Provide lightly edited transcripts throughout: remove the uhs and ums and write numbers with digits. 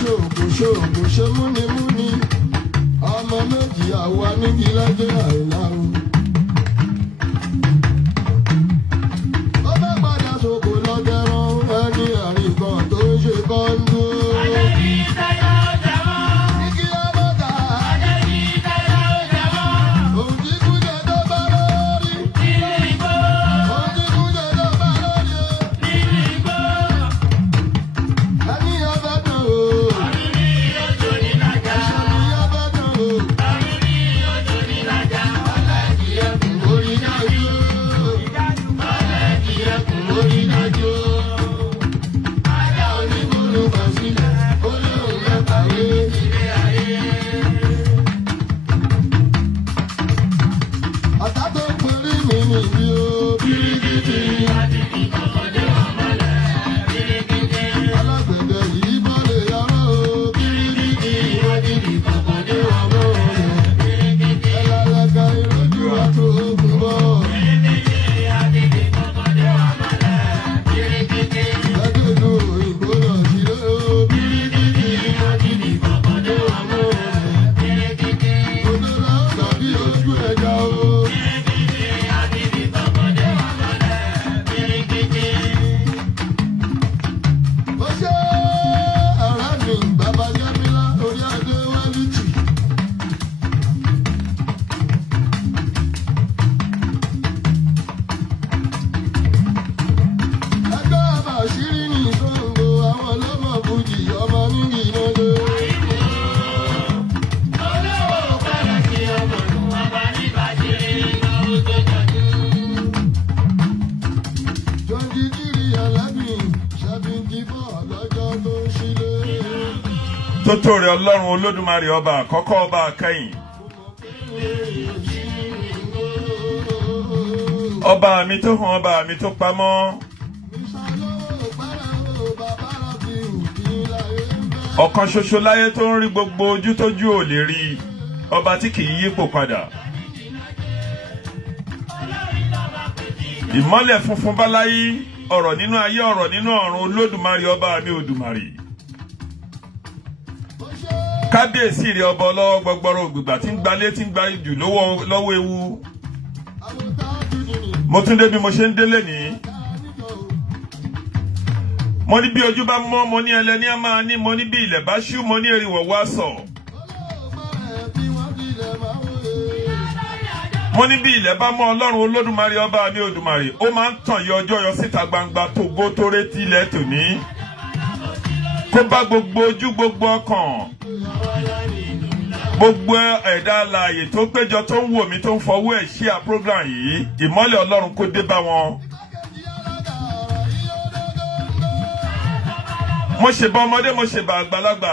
ṣòògùn ṣe múnimúni ọmọ méjì àwa nígi lájẹ́ àìláhùn. ó bá padà ṣòkò lọ́gẹ́rán ẹni àrìn kan tó ń ṣe kọ́ńdó. Tótóore Ọlọ́run Olódùmarè ọba àkọ́kọ́ ọba àkẹ́yìn. Ọba mi tó hàn, ọba mi tó pamọ́. Ọ̀kan ṣoṣo láyé tó ń rí gbogbo ojú tójú ò lè rí. Ọba tí kì í yípo padà. Ìmọ́lẹ̀ funfun báláyé, ọ̀rọ̀ nínú ayé, ọ̀rọ̀ nínú ọ̀run, Olódùmarè ọba mi Òdùmarè. Kábíyèsí rẹ̀ ọba ọlọ́wọ́ gbọgbọrọ ògbìgbà tí ń gbalé tí ń gba jù lọ́wọ́ ewu. Mo tún dé bí mo ṣe ń délé ní. Mo ní bí ojú bá mọ́, mo ní ẹlẹ́ni á máa ní, mo ní bí ilẹ̀ bá ṣú, mo ní eriwọ̀ wá sọ̀. Mo ní bí ilẹ̀ bá mọ́, Ọlọ́run Olódùmarè ọba mi Òdùmarè ó máa ń tàn yọ ọjọ́ yọ síta gbangba tògó tó rétí ilẹ̀ tòní. Kó bá gbogbo ojú gbogbo ọkàn. Gbogbo ẹ̀dá alààyè tó péjọ tó ń wò mí tó ń fọwọ́ ẹ̀ ṣíà program yìí, ìmọ́lẹ̀ Ọlọ́run kó dé bá wọn. Mo ṣe bá ọmọdé, mo ṣe bá àgbàlagbà.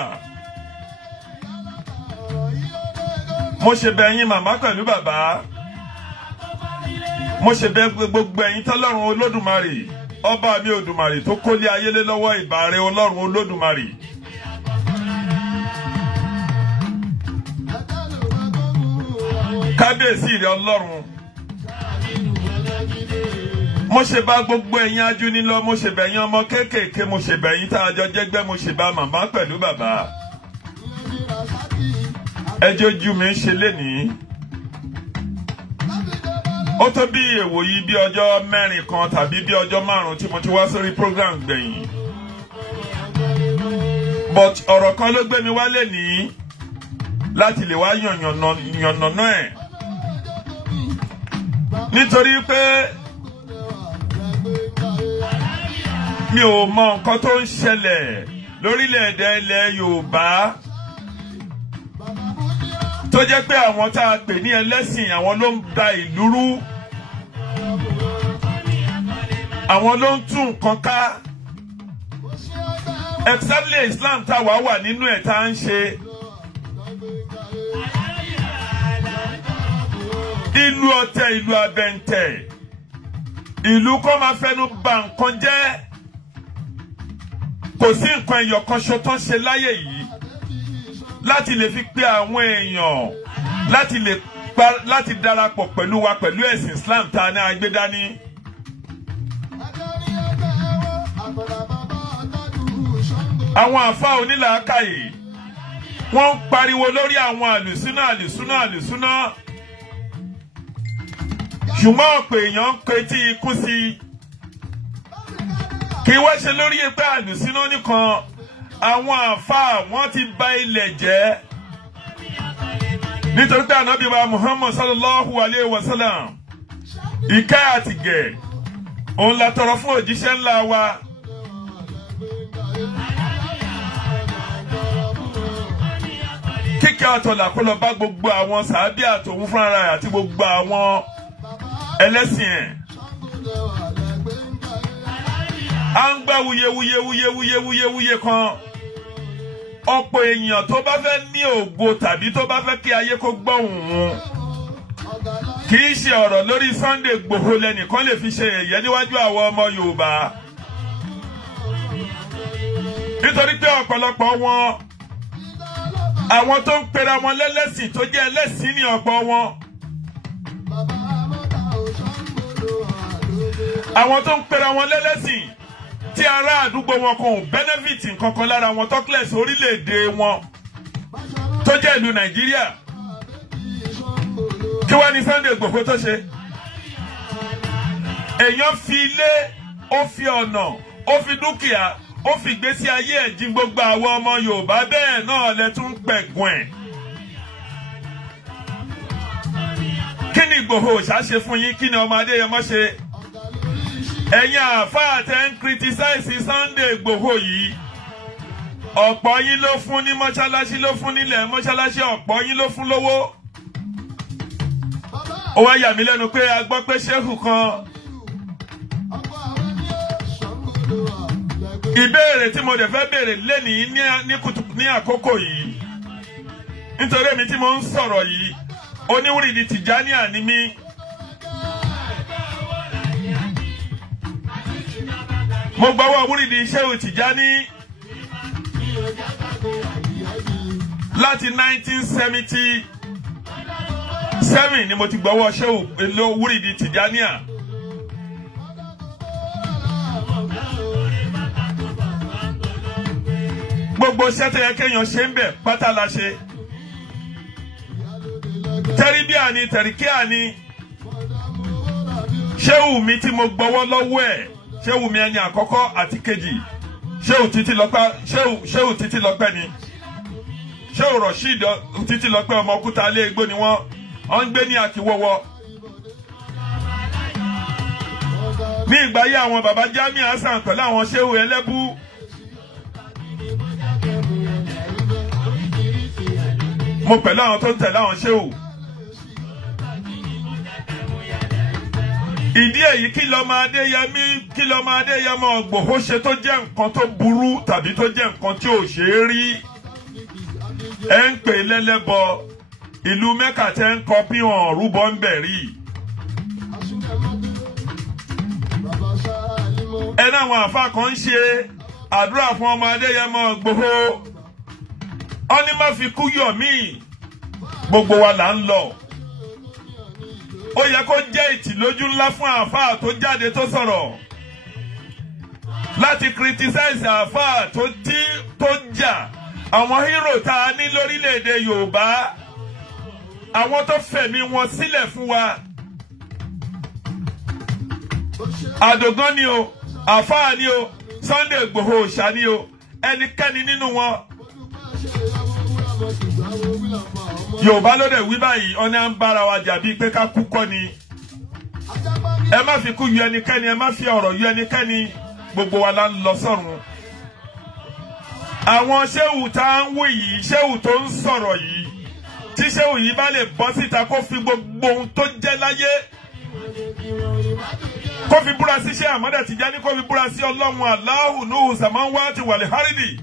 Mo ṣe bá ẹ̀yin màmá pẹ̀lú bàbá. Mo ṣe bá gbogbo ẹ̀yin tọ́lọ́run Olódùmarè, ọba mi Òdùmarè tó kólé ayélé lọ́wọ́ ìbà rẹ̀ Ọlọ́run Olódùmarè. Kábíyèsí rẹ̀ Ọlọ́run. Mo ṣe bá gbogbo ẹ̀yin ajúnilọ, mo ṣe bá ẹ̀yin ọmọ kéékèèké, mo ṣe bá ẹ̀yin tá a jọ jẹ́gbẹ́, mo ṣe bá màmá pẹ̀lú bàbá. Ẹjọ́ ojú mi ń ṣe lénìí. Ó tó bí èwò yìí bí ọjọ́ mẹ́rin kan tàbí bí ọjọ́ márùn-ún tí mo ti wá sórí program gbẹ̀yìn. But ọ̀rọ̀ kan ló gbé mi wá lénìí láti lè wá yànnàná ẹ̀. Nítorí pé mi ò mọ nǹkan tó ń ṣẹlẹ̀ lórílẹ̀-èdè ilẹ̀ Yorùbá tó jẹ́ pé àwọn tá a pè ní ẹlẹ́sìn àwọn ló ń da ìlú rú, àwọn ló ń tún nǹkan ká. Exactly Islam tá a wà nínú ẹ̀ tá a ń ṣe. Ìlú ọ̀tẹ̀, ìlú abẹ́ntẹ̀, ìlú kọ́ máa fẹnu bà nǹkan jẹ́. Kò sí nǹkan ẹyọ kan ṣo tán ṣe láyé yìí láti lè fi pé àwọn èèyàn láti darapọ̀ pẹ̀lú wa pẹ̀lú ẹ̀sìn Islam tá a ní agbé dání. àwọn àfa onílàákàyè wọ́n ń pariwo lórí àwọn àlùsúná ṣùgbọ́n ọ̀pọ̀ èèyàn ń petí ikú sí i. Kì í wá ṣe lórí pé àlùsúná nìkan, àwọn àfa wọ́n ti bà ilẹ̀ jẹ́ nítorí pé ànábì wa Muhammad sallallahu alayhi wa sallam ìkẹ́ àtìgẹ̀ òun la tọrọ fún òjíṣẹ́ ńlá wa. Kíkẹ́ àtọ̀là kó lọ bá gbogbo àwọn sàábí àtòun fúnra rẹ̀ àti gbogbo àwọn ẹlẹ́sìn ẹ̀. À ń gbà wuyewuye kan. Ọ̀pọ̀ èèyàn tó bá fẹ́ ní ògo tàbí tó bá fẹ́ kí ayé kó gbọ́ òun. Kì í ṣe ọ̀rọ̀ lórí Sunday Igboho lẹ́nìkan lè fi ṣe ẹ̀yẹ níwájú àwọn ọmọ Yorùbá. Nítorí pé ọ̀pọ̀lọpọ̀ wọn, àwọn tó ń pera wọn lẹ́lẹ́sìn tó jẹ́ ẹlẹ́sìn ní ọ̀pọ̀ wọn. Àwọn tó ń pera wọn lẹ́lẹ́sìn tí ará àdúgbò wọn kò benefit nǹkankan lára wọn tọ́kílẹ̀sì orílẹ̀-èdè wọn tó jẹ́ ìlú Nàìjíríà. Kí wá ní Sunday Igboho tó ṣe? Èèyàn fi ilé, ó fi ọ̀nà, ó fi dúkìá, ó fi ìgbésí ayé ẹ̀ jìn gbogbo àwọn ọmọ Yorùbá, bẹ́ẹ̀ náà lẹ tún pẹ̀gùn ẹ̀. Kí ni Igboho ṣàṣe fún yín? Kí ni ọmọ Adéyẹmọ ṣe? Ẹ̀yin àfáà tẹ́ ń criticize Sunday Igboho yìí. Ọ̀pọ̀ yín ló fún ní mọ́ṣáláṣí, ló fún nílẹ̀ mọ́ṣáláṣí, ọ̀pọ̀ yín ló fún lówó. Ó wá yà mí lẹ́nu pé a gbọ́ pé ṣéhù kan. Ìbéèrè tí mo dẹ̀ fẹ́ béèrè lénìí ní àkókò yìí, nítorí èmi tí mo ń sọ̀rọ̀ yìí, oníwúrìdì Tìjàníyà ni mí. Mo gbọ́wọ́ wúrìdì Ṣéhù Tìjàní láti 1977 ni mo ti gbọ́wọ́ Ṣéhù wúrìdì Tìjàníyà. Gbogbo iṣẹ́ tó yẹ kéèyàn ṣe ń bẹ̀ pátá la ṣe. Tẹ́ríbíà ni, tẹ̀ríkíà ni. Ṣéhù mi tí mo gbọ́wọ́ lọ́wọ́ ẹ̀, Ṣéhù mi ẹni àkọ́kọ́ àti kejì, Ṣéhù Títí Lọ́pẹ́ ni. Ṣéhù Rashid Títí Lọ́pẹ́ ọmọ Òkúta alé igbó ni wọ́n ń gbé ní Àkíwọ́wọ́. Ní ìgbà yí àwọn bàbá Jamiu Hassan pẹ̀lú àwọn Ṣéhù Ẹlẹ́bú. Mo pẹ̀lú àwọn tó ń tẹ̀lé àwọn Ṣéhù. Ìdí èyí kí lọ́mọ Adéyẹmọ Ìgbòho ṣe tó jẹ́ nǹkan tó burú tàbí tó jẹ́ nǹkan tí ò ṣe é rí. Ẹ ń pè lẹ́lẹ́bọ, ìlú Mẹ́kà tẹ́ ń kọ bí wọn rúbọ ń bẹ̀ rí. Ẹ náwọn àfa kan ń ṣe àdúrà fún ọmọ Adéyẹmọ Ìgbòho. Ó ní má fi kú yọ̀ mí, gbogbo wa là ń lọ. Ó yẹ kó jẹ́ ìtìlójú ńlá fún àáfàá tó jáde tó sọ̀rọ̀ láti criticize àáfàá tó jà àwọn hero tá a ní lórílẹ̀‐èdè Yorùbá, àwọn tó fẹ̀mí wọn sílẹ̀ fún wa. Àdògán ni o, àáfàá ni o, Sunday Igboho òòṣà ni o, ẹnikẹ́ni nínú wọn. Yorùbá ló dẹ̀ wí báyìí, ọ̀nà ń bára wa jà bíi pé ká kú kọ́ ni. Ẹ má fi kú yọ ẹnikẹ́ni, ẹ má fi ọ̀rọ̀ yọ ẹnikẹ́ni, gbogbo wa la ń lọ sọ́run. Àwọn Ṣéhù tá ń wí yìí, Ṣéhù tó ń sọ̀rọ̀ yìí, tí Ṣéhù yìí bá lè bọ́ síta kó fi gbogbo ohun tó jẹ́ láyé, kó fi búra sí Ṣéhù Ahmad Tijani, kó fi búra sí Ọlọ́run Allahu Nuhu Samawati wal Haridi,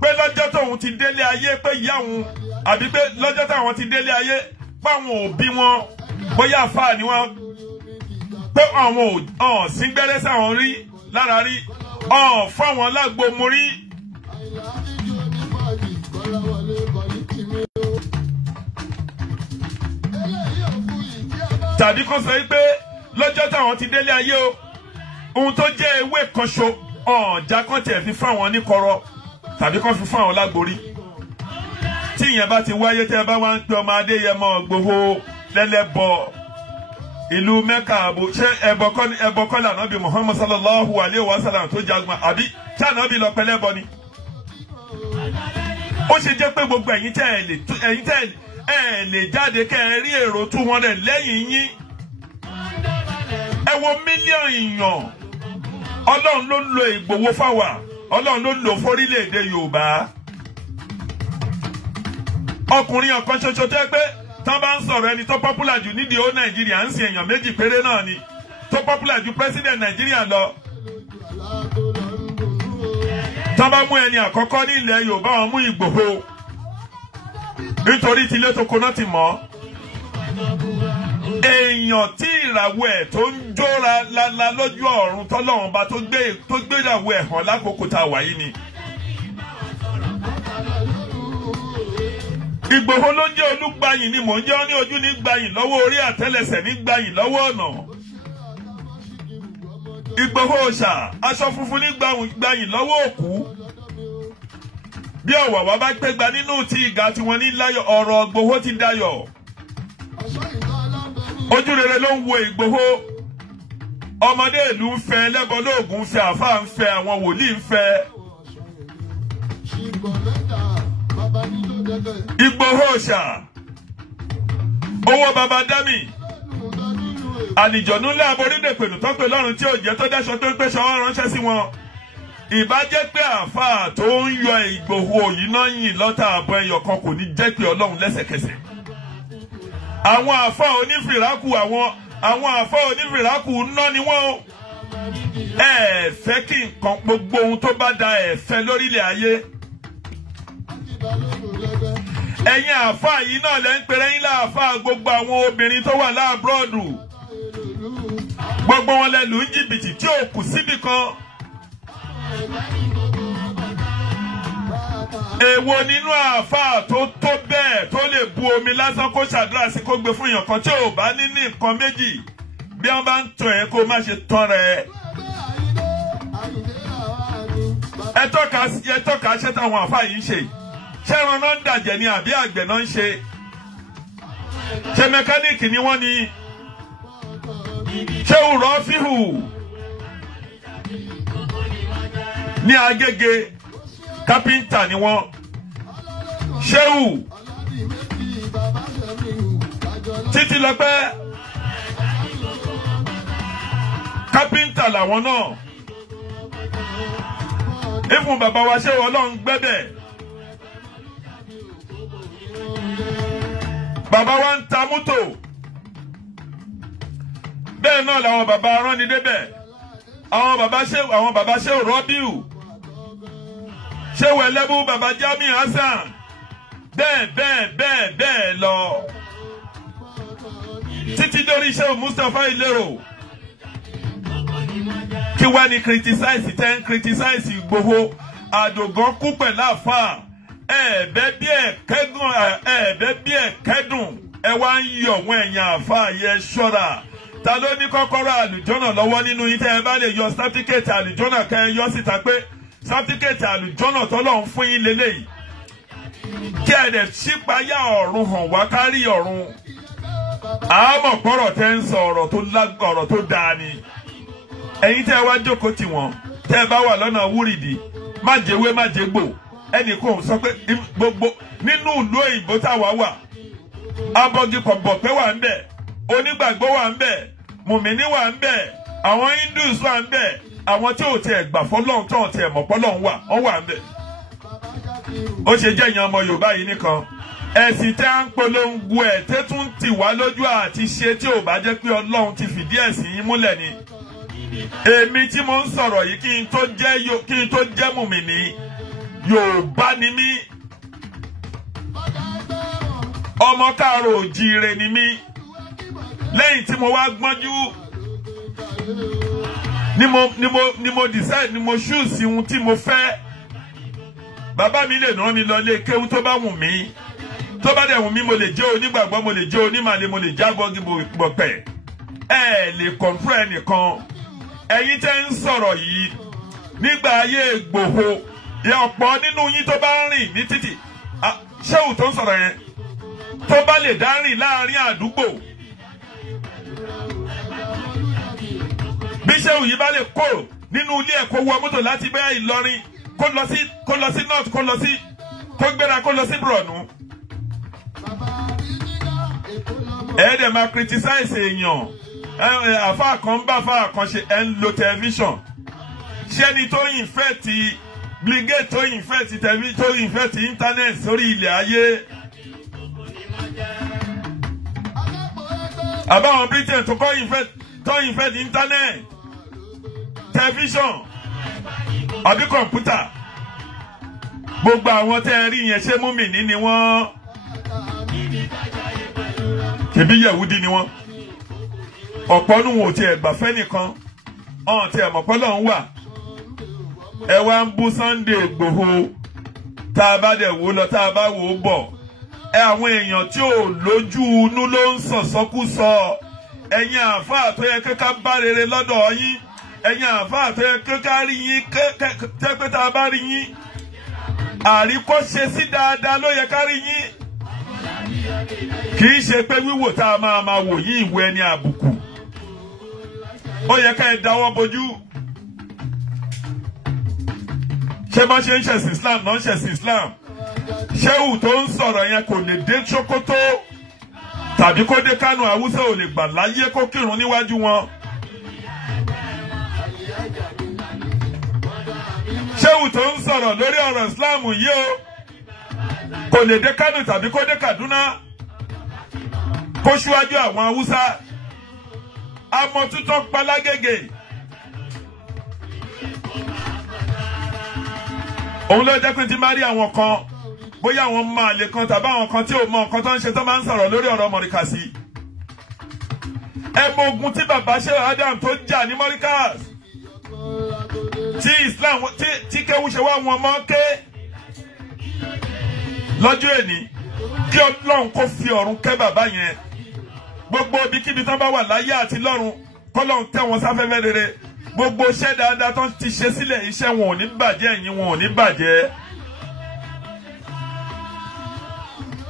pé lọ́jọ́ tóun ti délé ayé pé ìyá òun, àbí pé lọ́jọ́ táwọn ti délé ayé páwọn òbí wọn bóyá àfáà ni wọ́n, pé àwọn ò sí gbẹ́rẹ́ sáwọn rí lára rí, fáwọn lágbo mu rí. Tàbí kó sọ pé lọ́jọ́ táwọn ti délé ayé o, ohun tó jẹ́ ewé kan ṣo ọ̀jà kan tiẹ̀ fi fún àwọn oníkọ̀rọ̀ tàbí kan fi fún àwọn lágborí tí ìyẹn bá ti wáyé tẹ́ bá wá ń pe ọmọ Adéyẹmọ Ìgbòho lẹ́lẹ́bọ ìlú Mẹ́kà àbò ṣé ẹbọ kọ́ l'Ànábì Muhammad sallallahu alayhi wa sallam tó jagun àbí ṣé Ànábì lọ pẹlẹ́bọ ni. Ó ṣe jẹ́ pé gbogbo ẹ̀yin tẹ́ ẹ lè jáde kẹ́ ẹ rí èrò 200 lẹ́yìn yín. Ẹ wo mílíọ̀nù èèyàn Ọlọ́run ló lo Ìgbòho fáwa Ọlọ́run ló lò fórílẹ̀-èdè Yorùbá. Ọkùnrin ọ̀kan ṣoṣo tẹ́ pé tán bá ń sọ̀rọ̀ ẹni tó popular jù nídìí ó Nàìjíríà ń sin èèyàn méjì péré náà ni tó popular jù president Nàìjíríà lọ. Tán bá mú ẹni àkọ́kọ́ ní ilẹ̀ Yorùbá wọn mú Ìgbòho nítorí tilé tó koná ti mọ̀. Èèyàn tí ìràwọ̀ ẹ̀ tó ń jóra lala lójú ọ̀run tọ́lọ́run bá tó gbé ìràwọ̀ ẹ̀ hàn lákòókò tá a wà yìí ni. Ìgbòho ló ń jẹ́ olúgbàyìn ni mò ń jẹ́ ọ́ ní ojú ní gbàyìn lọ́wọ́ orí àtẹ́lẹsẹ̀ ní gbàyìn lọ́wọ́ ọ̀nà. Ìgbòho ṣà aṣọ funfun ní gbàyìn lọ́wọ́ òkú. Bí ọ̀wàwà bá gbégbá nínú ti ìgà tiwọn ní láyọ̀ ọ̀rọ̀ Ìgbòho ti dayọ̀. Ojú rere ló ń wo Ìgbòho. Ọmọdé ìlú ń fẹ́ lẹ́bọ lóògùn ń fẹ́ àfáà ń fẹ́ àwọn wòlíì ń fẹ́. Ìgbòho ṣà owó baba dami àlìjọ̀nú ńlá aborídè pẹ̀lú tó pè lọ́run tí ò jẹ́ tó dáṣọ tó pé ṣọwọ́ ránṣẹ́ sí wọn. Ìbá jẹ́ pé àáfàá tó ń yọ Ìgbòho yìí náà yìn lọ́tà àbọ̀ ẹyọ kan kò ní jẹ́ pé Ọlọ́run lẹ́sẹ̀kẹsẹ̀. Àwọn àáfàá onífìràkù àwọn àáfàá onífìràkù ná ni wọ́n. Ẹ fẹ́ kí nǹkan gbogbo ohun tó bá da ẹ fẹ́ lórílẹ̀ ayé. Ẹ̀yin àáfàá yìí náà lẹ́ ń pèrè yín láàfáà gbogbo àwọn obìnrin tó wà láàbúrọ̀dù. Gbogbo wọn lẹ lù ń jìbìtì tí ò kù síbì kan. Èwo nínú àáfàá tó tó bẹ́ẹ̀ tó lè bu omi lásán kó ṣàdúrà sí kó gbé fún èèyàn kan tí ò bá ní nǹkan méjì bí wọ́n bá ń tàn ẹ́ kó má ṣe tán rẹ̀. Ẹ tọ́ka ṣẹ́ táwọn àáfàá yìí ń ṣe. Ṣé ẹran náà ń dàjẹ́ ni àbí àgbẹ̀ náà ń ṣe? Ṣé mẹkáníìkì ni wọ́n ni? Ṣé òrọ̀ fíhù ní Agége kápẹ́ńtà ni wọ́n? Ṣéhù Títí Lọ́pẹ́ kápẹ́ńtà làwọn náà. Ìfún bàbá wa ṣé Ọlọ́run gbẹ́bẹ̀. Bàbá wa ń ta mọ́tò. Bẹ́ẹ̀ náà làwọn bàbá rán ni débẹ̀. Àwọn bàbá ṣe Rọ́bíù. Ṣé Wẹ̀lẹ́bù bàbá Jami Hassan. Bẹ́ẹ̀ lọ. Títí dórí ṣé Mustapha Ilero. Kí wá ní criticize Ìgbòho. Àdògán kú pẹ̀lú àfáà. Ẹ̀bẹ̀ bí ẹ̀ kẹ́dùn ẹ wá ń yọ̀ wọ́n ẹ̀yàn àfáà yẹ ṣọ́ra. Ta ló ní kọ́kọ́rọ́ àlùjọ́nà lọ́wọ́ nínú yín tẹ́ ẹ bá lè yọ sátífíkẹ́tì àlùjọ́nà kẹ́ ẹ yọ síta pé sátífíkẹ́tì àlùjọ́nà tọ́lọ̀ ń fún yín lélẹ́yìí. Kí ẹ dẹ̀ ṣípayá ọ̀run hàn wá kárí ọ̀run. Àmọ̀ pọ̀rọ̀ tẹ́ ń sọ ọ̀rọ̀ tó dáa ni. Ẹ̀yin tẹ́ ẹ wá jókòó tì wọ́n tẹ́ ẹ bá wà lọ́nà wúrìdì má jẹ́wé má jẹ́gbò. Ẹnì kan sọ pé gbogbo nínú ìlú òyìnbó táwa wà abọ́gipọ̀gbọ̀pẹ́ wà ń bẹ̀ onígbàgbọ́ wà ń bẹ̀ mùmíní wà ń bẹ̀ àwọn Hindus wà ń bẹ̀ àwọn tí ò tiẹ̀ gbà fọlọ́run tó tiẹ̀ mọ̀ fọlọ́run wọ́n wà ń bẹ̀. Ó ṣe jẹ́ ìyẹn ọmọ Yorùbá yìí nìkan ẹ̀sìn tẹ́ à ń polongo ẹ̀ tẹ́tún tì wá lójú àti ṣe tí ò bá jẹ́ pé Ọlọ́run ti fìdí ẹ̀sìn yín múlẹ̀ ni. Èmi tí mo ń sọ̀rọ̀ yìí kí n tó jẹ́ mùmíní Yorùbá ni mí. Ọmọ Káàárọ̀ Oòjíire ni mí. Lẹ́yìn tí mo wá gbọ́njú ni mo decide ni mo choose ohun tí mo fẹ́. Bàbá mi lè rán mi lọ lé kéwú tó bá wù mí. Tó bá dẹ̀ wù mí mo lè jẹ́ onígbàgbọ́ mo lè jẹ́ onímàlè mo lè jágbọ́ gbọ̀pẹ̀. Ẹ lè control ẹnìkan. Ẹ̀yin tẹ́ ń sọ̀rọ̀ yìí nígbà ayé Ìgbòho ọ̀pọ̀ nínú yín tó bá ń rìn ní títì ṣéwù tó ń sọ̀rọ̀ yẹn tó bá lè dá rìn láàrin àdúgbò bí ṣéwù yìí bá lè kó nínú ilé ẹ̀ kó wọ mọ́tò láti bẹ́ẹ̀ Ìlọrin kó lọ sí north kó gbéra kó lọ sí Borno ẹ̀ẹ́dẹ̀ máa criticize èèyàn àfáà kan bá àfáà kan ṣe ẹ̀ ń lo tẹlifíṣàn ṣẹ́ni tó ìfẹ́ ti brigade tó ìfẹ́ ti tẹlifíṣàn tó ìfẹ́ ti internet sórí ilẹ̀ ayé àbáwọn Britain tó ìfẹ́ ti internet tẹlifíṣàn àbí kọ̀ǹpútà gbogbo àwọn tẹ́ ẹ rí yẹn ṣé múmìnì ni wọ́n ṣebí Yẹ̀wúdí ni wọ́n ọ̀pọ̀ nù wọn ò tiẹ̀ gbàfẹ́ nìkan ọ̀hún tiẹ̀ mọ̀pọ́ lọ́hún wà ẹ wá ń bú Sunday Ìgbòho tá a bá dẹ̀ wò lọ tá a bá wò ó bọ̀ ẹ àwọn èèyàn tí ò lójú inú ló ń sọ̀sọ́kúsọ ẹ̀yin àáfàá tó yẹ kéka bá rere lọ́dọ̀ yín ẹ̀yin àáfàá tó yẹ kéka rí yín tẹ́pẹ́ tá a bá rí yín àríkọ́ṣe sí dáadáa ló yẹ ká rí yín kì í ṣe pé wíwò tá a máa wò yín ìwé ẹni àbùkù ó yẹ ká ẹ dáwọ́ bojú ṣé bá ṣe ń ṣẹ̀sìn Islam náà ń ṣẹ̀sìn Islam ṣéwù tó ń sọ̀rọ̀ yẹn kò lè dé Sókótó tàbí kó dé Kánò Haúsá ò lè gbà láyé kó kírun níwájú wọn. ṣéwù tó ń sọ̀rọ̀ lórí ọ̀rọ̀ Islam yìí o kò lè dé Kánò tàbí kó dé Kaduna kó ṣíwájú àwọn Haúsá amọ̀tútọ́ palágége. òun ló jẹ́ pé tí máa rí àwọn kan bóyá àwọn máa lè kan tàbí àwọn kan tí ò mọ nǹkan tó ń ṣe tó máa ń sọ̀rọ̀ lórí ọ̀rọ̀ Mọ̀ríkàsí. ẹ mọ ogun tí bàbá ṣe Adam tó jà ní Mọ̀ríkàs tí Islam tí kéwù ṣe wá wọn mọ́ ké lọ́jọ́ èní kí Ọlọ́run kó fi ọ̀run kẹ́ bàbá yẹn gbogbo ibikíbi tán bá wà láyé àti lọ́run kọ́lọ́run tẹ́ wọn sáfẹ́fẹ́ rere gbogbo iṣẹ́ dáadáa tó ti ṣe sílẹ̀ iṣẹ́ wọn ò ní bàjẹ́ ẹ̀yìn wọn ò ní bàjẹ́.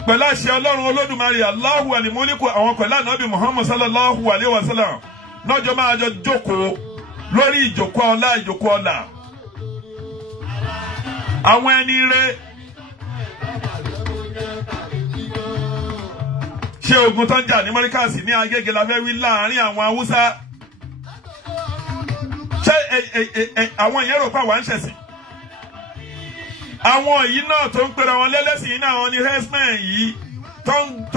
pẹ̀lú àṣẹ Ọlọ́run Olódùmarè Allahu alimuliku àwọn pẹ̀lú ànábì Muhammad sallallahu alayhi wa sallam lọ́jọ́ máa jọ jókòó lórí ìjókòó ọlá. àwọn ẹni rẹ̀ ṣé ogun tó ń jà ní Mọ̀ríkàsí ní Agége la fẹ́ wí láàrin àwọn Haúsá ṣé àwọn ìyẹn rò pé àwọn ń ṣẹ̀sìn àwọn yìí náà tó ń pera wọn lẹ́lẹ́sìn yìí náà wọn ni herdsmen yìí tó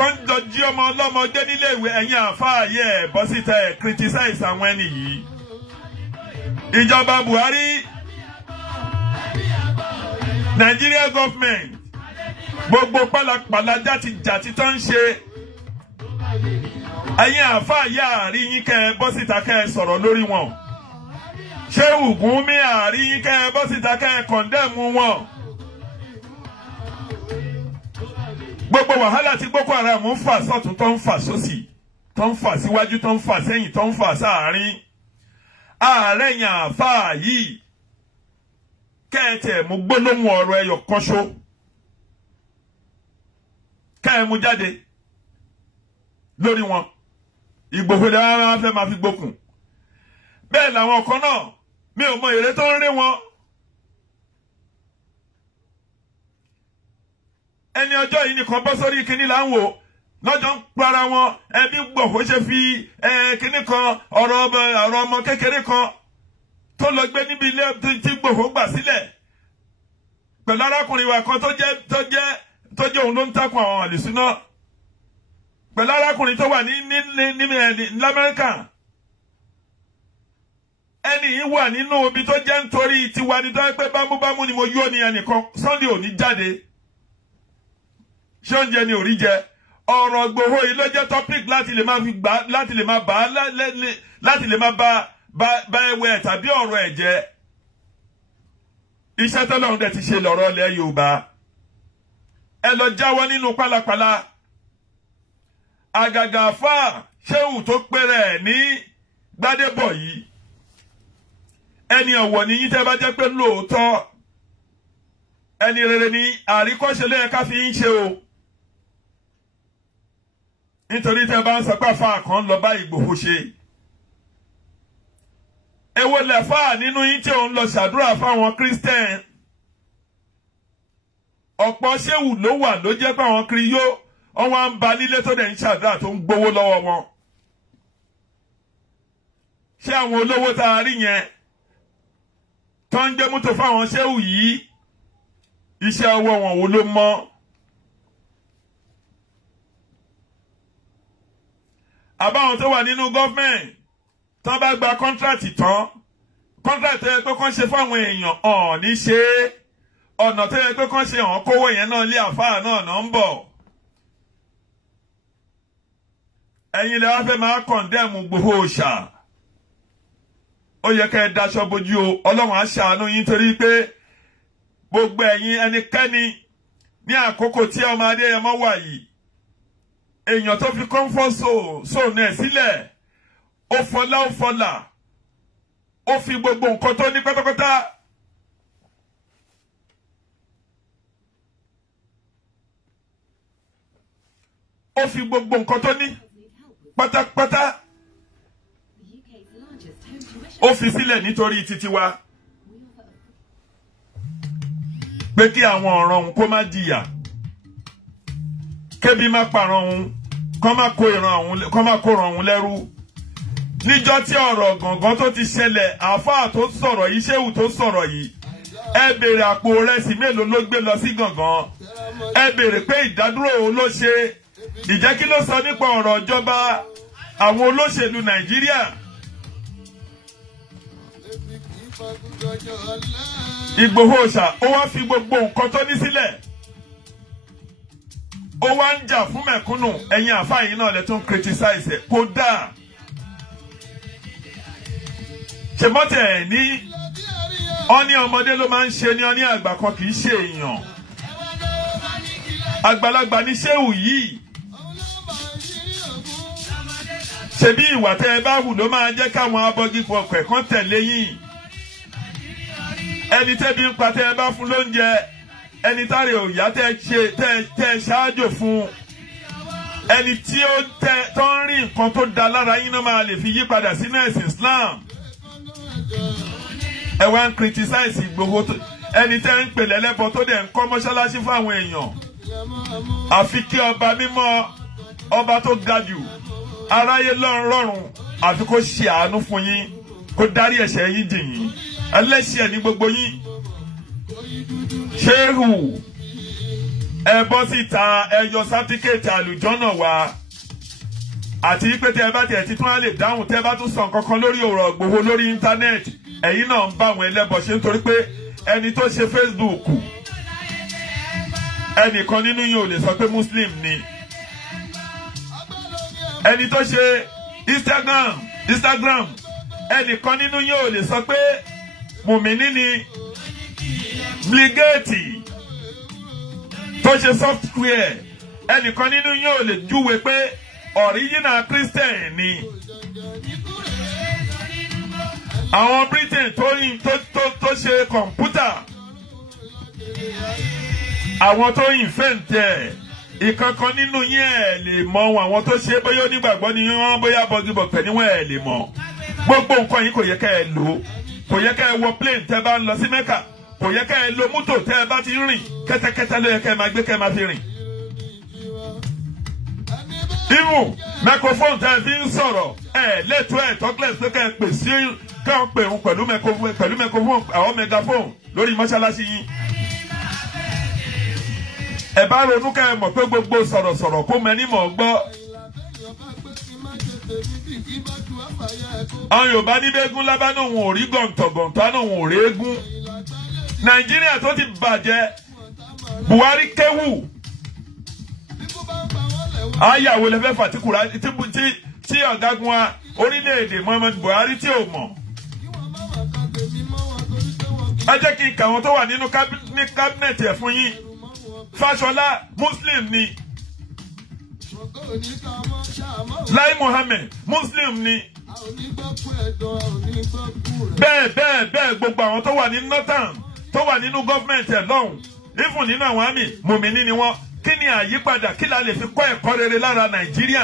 ń jọ jí ọmọ ọlọ́mọ gbé nílé ìwé ẹ̀yìn àfáàyè ẹ̀ bọ́ síta ẹ̀ criticize àwọn ẹni yìí. ìjọba Buhari Nigeria government gbogbo pálapàla jàtijàti tó ń ṣe ẹ̀yìn àfáàyè àárín yín kẹ́ ẹ bọ́ síta kẹ́ ẹ sọ̀rọ̀ lórí wọn. Ṣéwù Gúnmi àárín yín kẹ́ ẹ bọ́ síta kẹ́ ẹ kọ̀ndẹ́mù wọn. gbogbo wàhálà tí Boko Haram ń fà sọ́tún tó ń fà sósì tó ń fà síwájú tó ń fà sẹ́yìn tó ń fà sáàárín ààrẹ yàn àfáà yìí kẹ́ẹ̀tẹ̀ mú gbólóhùn ọ̀rọ̀ ẹyọ kọ́ṣó kẹ́ẹ̀ mú jáde lórí wọn Ìgbòho lè wá fẹ́ máa fi gbókùn bẹ́ẹ̀ làwọn kan náà mi ò mọ èrè tó ń rí wọn. ẹni ọjọ́ yìí nìkan bọ́ sórí kinní là ń wò lọ́jọ́ ń para wọn ẹbí Ìgbòho ṣe fi kinní kan ọ̀rọ̀ ọmọ kékeré kan tó lọ gbé níbi ilé tí Ìgbòho gbà sílẹ̀ pẹ̀lú arákùnrin wa kan tó jẹ́ òun ló ń takùn àwọn àlùsùnà pẹ̀lú arákùnrin tó wà ní Amẹ́ríkà ẹni yìí wà nínú ibi tó jẹ́ nítorí tiwa ní tó ń pẹ́ bámúbámú ni mo yó ni ẹnìkan Sunday ò ní jáde ṣé oúnjẹ ni ò rí jẹ ọ̀rọ̀ Ìgbòho yìí ló jẹ́ topic láti lè máa fi gbà láti lè máa bá láti lè máa bá ẹwẹ́ tàbí ọ̀rọ̀ ẹ̀ jẹ́ iṣẹ́ tọ́lọ́run dẹ̀ ti ṣe lọ́rọ̀ ilẹ̀ Yorùbá ẹ lọ jáwọ́ nínú pálapàla àgàgà fà Ṣéhù tó péré ẹ̀ ní Gbádébọ̀ yìí ẹni ọ̀wọ̀ ni yín tẹ́ bá jẹ́ pé lóòótọ́ ẹni rere ni àríkọ́ṣe ló yẹ ká fi ń ṣe o. Nítorí tẹ́ bá ń sọ pé àfáà kan lọ bá Ìgbòho ṣe. Èwo lẹ̀fáà nínú yín tí òun lọ ṣàdúrà fáwọn Christian. Ọ̀pọ̀ ṣéwù ló wà ló jẹ́ pé àwọn kiri yó wọ́n wá ń ba nílé tó dẹ̀ ń ṣàdúrà tó ń gbowó lọ́wọ́ wọn. Ṣé àwọn olówó tá a rí yẹn tó ń gbé mọ́tò fáwọn ṣéwù yìí iṣẹ́ ọwọ́ wọn wo ló mọ́? Àbáwọn tó wà nínú gọ́fmẹ̀ntì tán bá gba kọ́ńtrátì tán kọ́ńtrátì tó yẹ pé kán ṣe fáwọn èèyàn hàn ní ṣe ọ̀nà tó yẹ pé kán ṣe hàn kówó yẹn náà lé àfáà náà náà ń bọ̀. Ẹ̀yin lè wá fẹ́ máa kọ̀ndẹ́mù Ìgbòho ṣá. Ó yẹ kẹ́ ẹ daṣọ bojú o, Ọlọ́run á ṣàánú yín torí pé gbogbo ẹ̀yin ẹnikẹ́ni ní àkókò tí ọmọ Adéyẹmọ wà yìí èèyàn tó fi comfort zone ẹ̀ sílẹ̀ ó fọlá ó fi gbogbo nǹkan tó ní pátápátá ó fi gbogbo nǹkan tó ní pátápátá ó fi sílẹ̀ nítorí títí wa pé kí àwọn ọ̀ràn òun kó má jìyà kébi má parán òun kó má kó ràn òun lẹ́rú. Níjọ́ tí ọ̀rọ̀ gangan tó ti ṣẹlẹ̀ àáfàá tó sọ̀rọ̀ yìí ṣéwù tó sọ̀rọ̀ yìí ẹ béèrè àpò rẹsì mélòó ló gbé lọ sí gangan ẹ béèrè pé ìdádúró òun ló ṣe ìjẹ́ kí ló sọ nípa ọ̀rọ̀ ìjọba àwọn olóṣèlú Nàìjíríà. Ìgbòho ṣá ó wá fi gbogbo nǹkan tó ní sílẹ̀ ó wá ń jà fún mẹ̀kúnnù ẹ̀yin àfáà yìí náà lè tún criticize ẹ̀ kó dáa. Ṣé mọ́tẹ̀ ní ọ́ní ọmọdé ló máa ń ṣe ní ọ́ní àgbà kan kì í ṣe èèyàn. Àgbàlagbà ní ṣéwù yìí. Ṣebí ìwà tẹ́ ẹ bá hù ló máa jẹ́ káwọn abọ́gibọ̀ ọ̀pẹ̀ kan tẹ̀lé yín. Ẹni tẹ́bi ń pa tẹ́ ẹ bá fún lóúnjẹ ẹni táre òyà tẹ́ ṣáájò fún ẹni tí ó tó ń rí nǹkan tó da lára yín náà máa lè fi yí padà sínú ẹ̀sìn Islam. Ẹ wá ń criticize Ìgbòho ẹni tẹ́ ń pèlè ẹlẹ́bọ tó dẹ̀ ń kọ́ mọ́ṣáláṣí fáwọn èèyàn. Àfi kí ọba mímọ́ ọba tó ga jù aráyé lọ́rùn àfi kó ṣe àánú fún yín kó dárí ẹ̀ṣẹ̀ yín jì yín ẹlẹ́ṣẹ̀ ní gbogbo yín. Ṣéhù ẹ bọ́ síta ẹ yọ sátíkẹ́ẹ̀tì àlùjọ́nà wá àti pé tẹ́ ẹ bá tiẹ̀ títún á lè dáhùn tẹ́ ẹ bá tún sọ nǹkan kan lórí ọ̀rọ̀ Ìgbòho lórí íńtánẹ́ẹ̀tì ẹ̀yin náà ń bá àwọn ẹlẹ́bọ ṣe nítorí pé ẹni tó ṣe Facebook ẹnìkan nínú yín ò lè sọ pé Muslim ni ẹni tó ṣe Instagram ẹnìkan nínú yín ò lè sọ pé mùmíní ni Bligeti tó ṣe software ẹnìkan nínú yín ò lè júwe pé original Christian ni àwọn Britain tó ṣe kọ̀ǹpútà àwọn tó invent ẹ̀ ìkankan nínú yín ẹ̀ lè mọ àwọn tó ṣe bóyá onígbàgbọ́ ni wọ́n bóyá bọ́gibọ̀pẹ̀ níwọ̀n ẹ̀ lè mọ̀ gbogbo nǹkan yìí kò yẹ ká ẹ lò kò yẹ ká ẹ wọ plane tẹ́ bá ń lọ sí Mẹ́kà kò yẹ ká ẹ lo mọ́tò tẹ́ ẹ bá ti rìn kẹ́tẹ́kẹ́tẹ́ ló yẹ ká ẹ máa gbé ká ẹ máa fi rìn. Even microphone tẹ́ ẹ fi ń sọ̀rọ̀ ẹ lẹ́tọ́ ẹ̀ tọ́kílẹ̀ pé ká ẹ pè sí ká ẹ pè òun pẹ̀lú microphone àwọn megaphone lórí mọ́ṣáláṣí yín. Ẹ bá ronú ká ẹ mọ̀ pé gbogbo sọ̀rọ̀sọ̀rọ̀ kó mẹ́ni mọ̀ gbọ́. Àwọn Yorùbá ní bẹ́gún lábánú òun ò rí gọ̀ǹtọ̀gọ̀ǹtọ̀ àná òun ò rí eégún. Nàìjíríà tó ti bàjẹ́ Buhari kéwù ayàwó lẹ́fẹ́ fàtíkùrá tí ọ̀gágun wa orílẹ̀-èdè Muhammad Buhari tí ò mọ̀. Ẹ jẹ́ kí n kà wọ́n tó wà nínú kábínẹ̀tì ẹ̀ fún yín. Fáṣọlá Muslim ni. Lai Mohammed Muslim ni. bẹ́ẹ̀ gbogbo àwọn tó wà ní northern tó wà nínú gọ́fìmẹ̀ntì ẹ̀ lọ́hùn even nínú àwọn àmì mòmìnì ni wọ́n. Kí ni àyípadà kí la lè fi kọ́ ẹ̀kọ́ rere lára Nàìjíríà?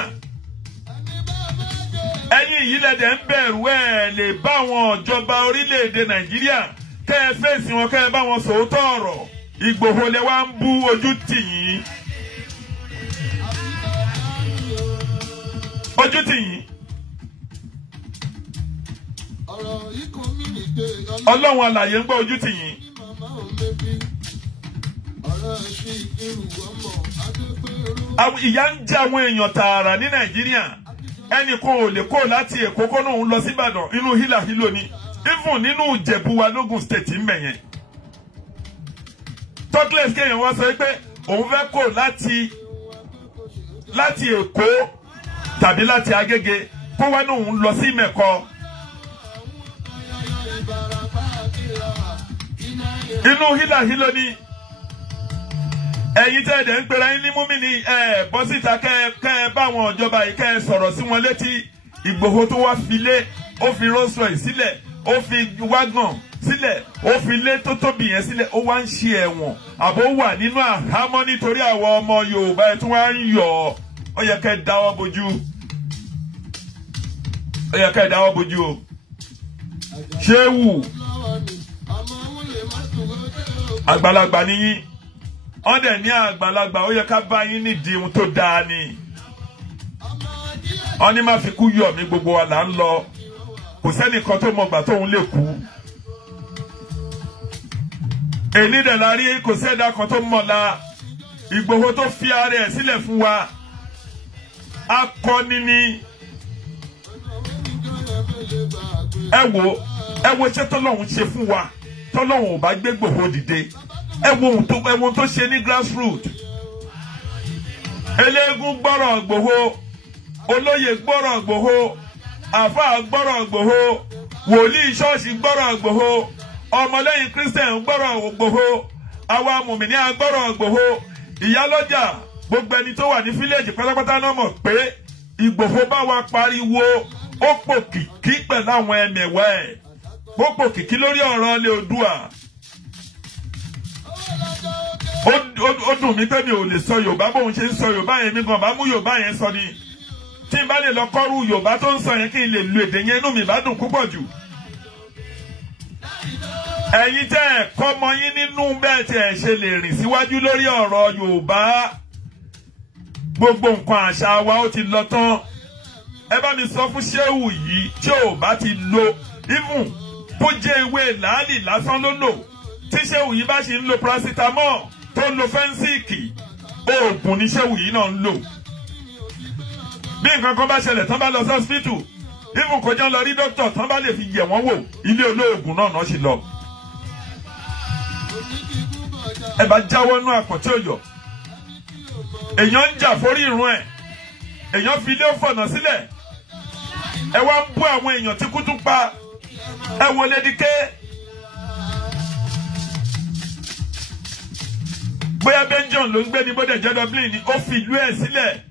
Ẹ̀yin yìí lẹ́dẹ̀ ń bẹ̀rù ẹ̀ lè bá àwọn ìjọba orílẹ̀-èdè Nàìjíríà kẹ́ ẹ fèsì wọn kẹ́ ẹ bá wọn sòótọ́ ọ̀rọ̀. Ìgbòho lẹ wá ń bú ojú tì yín. Ojú tì yín. Ọlọ́run alààyè ń gbọ́ ojú tì yín. Ìyà ń jẹ àwọn èèyàn tààrà ní Nàìjíríà. Ẹnìkan ò lè kó láti Èkó kó náà ń lọ sí Ìbàdàn inú hílàhílò ni. Even nínú Ìjẹ̀bú wa lógùn state ń bẹ̀ yẹn. Talkless kéèyàn wá sọ pé òun fẹ́ kó láti Èkó tàbí láti Agége kó wá náà ń lọ sí Mẹ̀kọ. Inú hílàhílò ni. Ẹ̀yin tẹ́ ẹ̀dẹ̀ ń pera yín ní múmínì bọ́ síta kẹ́ ẹ bá àwọn ìjọba yìí kẹ́ ẹ sọ̀rọ̀ sí wọn létí. Ìgbòho tó wá fi lé ó fi Rolls Royce sílẹ̀ ó fi wagon sílẹ̀ ó fi lé tó tóbi yẹn sílẹ̀ ó wá ń ṣe ẹ̀wọ̀n àbó wà nínú àhámọ́ nítorí àwọn ọmọ Yorùbá ẹ̀ tí wọ́n á ń yọ̀ ó yẹ kẹ́ ẹ dáwọ́ bojú ó yẹ kẹ́ ẹ dáwọ́ bojú o. Ṣéwù àgbàlagbà nìyí. Wọ́n dẹ̀ ní àgbàlagbà ó yẹ ká bá yín nídìí ohun tó dáa ni. Wọ́n ní má fi kú yọ̀ mí gbogbo wa là ń lọ. Kò sẹ́nìkan tó mọ̀gbà tóun lè kú. Èní dẹ̀ la rí kò sẹ́dá kan tó mọ̀la. Ìgbòho tó fi ara ẹ̀ sílẹ̀ fún wa. Akọni ni. Ẹ wo iṣẹ́ tọ́lọ́hun ṣe fún wa. Tọ́lọ́hun ò bá gbé Ìgbòho dìde. Ẹ wo ohun tó ṣe ní grassroots. Eléégún gbọ́rọ̀ Ìgbòho, olóyè gbọ́rọ̀ Ìgbòho, àfáà gbọ́rọ̀ Ìgbòho, wòlíì ṣọ́ọ̀ṣì gbọ́rọ̀ Ìgbòho, ọmọlẹ́yìn Christian gbọ́rọ̀ Ìgbòho, àwa mùmìnì gbọ́rọ̀ Ìgbòho, ìyálọ́jà gbogbo ẹni tó wà ní fílẹ̀jì pátápátá náà mọ̀ pé Ìgbòho bá wa pariwo ó pò kìkì pẹ̀lú àwọn ẹmẹ̀wà ẹ̀, ó pò kìkì lórí ọ̀rọ̀ ilé Oòduà. Ó dùn mí pé mi ò lè sọ Yorùbá bóun ṣe ń sọ Yorùbá yẹn, mi gan bá mú Yorùbá yẹn sọ ni. Tí n bá lè lọ kọ́rù Yorùbá tó ń sọ yẹn kí n lè lo èdè yẹn, inú mi bá dùn púpọ̀ jù. Ẹ̀yin tẹ́ ẹ̀ kọ́ mọ yín nínú bẹ́ẹ̀ tí ẹ̀ ṣe lè rìn síwájú lórí ọ̀rọ̀ Yorùbá. Gbogbo nǹkan àṣà wa ó ti lọ tán. Ẹ bá mi sọ fún Ṣéwù yìí tí ò bá ti lo even bó jẹ́ ewé làálì lásán ló lò. Tí Ṣéwù yìí bá ṣe ń lo paracetamol tó ń lo fẹ́ńsìkì, oògùn ní Ṣéwù yìí náà ń lò. Bí nǹkan kan bá ṣẹlẹ̀ tán bá lọ sí hospital, even kò jẹ́ ń lọ rí dókítà tán bá lè fi yẹ̀ wọ́n wò, ilé olóògùn náà ṣì lọ. Ẹ bá jáwọ́ nú àpọ̀n tí ó yọ. Èèyàn ń jà forí ìrun ẹ̀, èèyàn fi ilé fọ̀nà sílẹ̀. Ẹ wá ń bú àwọn èèyàn tí kú tún pa. Ẹ wo Lédìké. Bóyá Benjamin ló ń gbé ní bóde jẹ́ Dublin ni ó fi ìlú ẹ̀ sílẹ̀.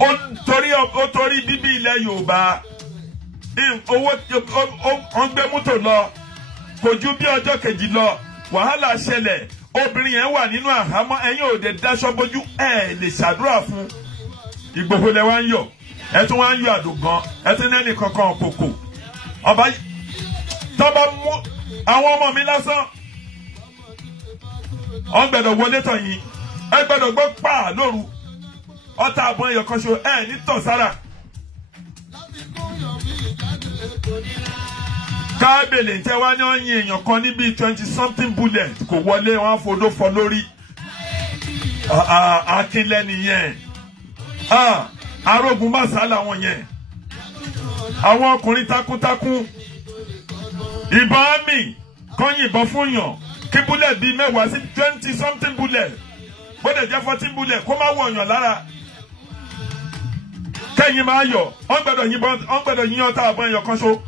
Ó torí bíbí ilẹ̀ Yorùbá. Owó ó ń gbé mọ́tò lọ. Kò ju bí ọjọ́ kejì lọ. Wàhálà ṣẹlẹ̀. Obìnrin yẹn wà nínú àhámọ́, ẹ̀yin ò dé dáṣọ bójú, ẹ lè ṣàdúrà fún. Ìgbòho lẹ wá ń yọ̀. Ẹ tún wá ń yọ àdògán. Ẹ tún nẹ́ni kankan kòkò. Ọba tọ́ba mú àwọn ọmọ mi lásán. Wọ́n gbọ́dọ̀ wọlé tọ̀ yín. Ẹ gbọ́dọ̀ gbọ́ pa lóru. Ọta àbọn ẹyọ kan ṣo ẹ ní tọ̀ sára. Kábèlè tẹ́ wá ní ọyìn èèyàn kan níbi 20-something bullet kò wọlé wọn fodó fọ lórí. Akínlẹ̀ nìyẹn. Arógun Màsálà wọn yẹn. Àwọn ọkùnrin takuntakun. Ìbọn àmì kan yìnbọn fún yàn. Kí bullet bíi 10 sí 20-something bullet. Bóde jẹ́ 14 bullet kó má wọ̀ yàn lára. Kẹ́yìn máa yọ̀. Wọ́n gbọ́dọ̀ yín ọta àbọn ẹyọ kan ṣo.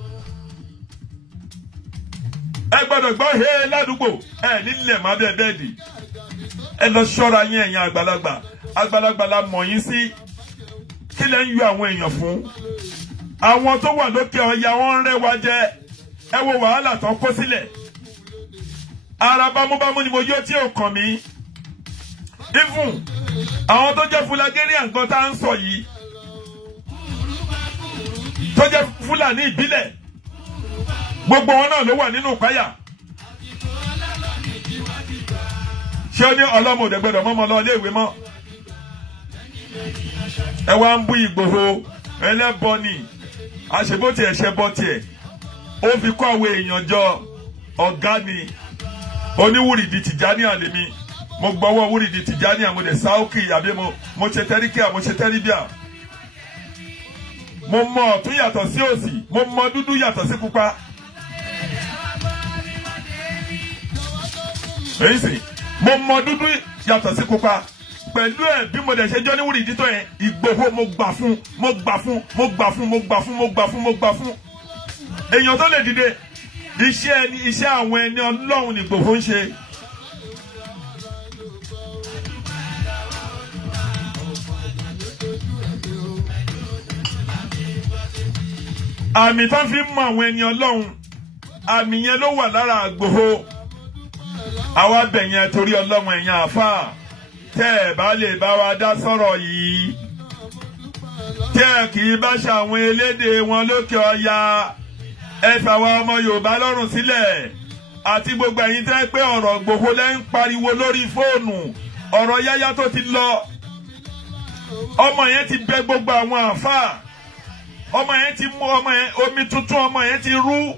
Ẹ gbọ́dọ̀ gbọ́ he ládùúgbò ẹ nílẹ̀ má bẹ́ẹ̀ bẹ́ẹ̀ dì. Ẹ lọ ṣọ́ra yín ẹ̀yin àgbàlagbà. Àgbàlagbà la mọ̀ yín sí. Kí lẹ ń yọ àwọn èèyàn fún? àwọn tó wà lókè ọya wọ́n ń rẹ́ wa jẹ. Ẹ wo wàhálà tán kó sílẹ̀. Ara bámúbámú ni mo yó tí ò kàn mí. Even àwọn tó jẹ́ Fulagerian gan tá ń sọ yìí, tó jẹ́ Fúlàní ìbílẹ̀, gbogbo wọn náà ló wà nínú ìpáyà. Ṣé ó ní ọlọ́mọdé gbọ́dọ̀ mọ́mọ́ lọ ilé ìwé mọ́? Ẹ wá ń bú Ìgbòho ẹlẹ́bọ ni, àṣebó tiẹ̀ ṣẹ́ bọ́ tiẹ̀, ó fi kọ́ àwọn èèyàn jọ ọ̀gá ni, oníwùrìdì Tìjání àlèmí, mo gbọ́wọ́ wùrìdì Tìjání àmúdẹ̀ sáókì àbí mo ṣe tẹ́ríkẹ́ mo ṣe tẹ́ríbíà. Mo mọ ọ̀tún yàtọ̀ sí òsì, mo mọ dúdú yàtọ̀ sí pupa. Èyí sì, mo mọ dúdú yàtọ̀ sí pupa. Pẹ̀lú ẹ̀ bí mo dẹ̀ ṣe jọ́ ní wúrì dítọ́ yẹn, Ìgbòho mo gbà fún. Èèyàn tó lè dìde, iṣẹ́ àwọn ẹni Ọlọ́run ni Ìgbòho ń ṣe. Àmì tán fi mọ àwọn ẹni Ọlọ́run, àmì yẹn ló wà lára Ìgbòho. Àwa bẹ̀yẹn torí Ọlọ́run ẹ̀yìn àfáà. Tẹ́ ẹ̀ bá lè bá wa dá sọ̀rọ̀ yìí, tẹ́ ẹ̀ kì í bá ṣàwọn elédè wọn lókè ọya, ẹ fàwa ọmọ Yorùbá lọ́rùn sílẹ̀. Àti gbogbo ẹ̀yin tẹ́ pé ọ̀rọ̀ Ìgbòho lẹ́ ń pariwo lórí fóònù, ọ̀rọ̀ Yáyá tó ti lọ, ọmọ yẹn ti bẹ gbogbo àwọn àfáà, ọmọ yẹn ti mú ọmọ yẹn omi tuntun, ọmọ yẹn ti rú.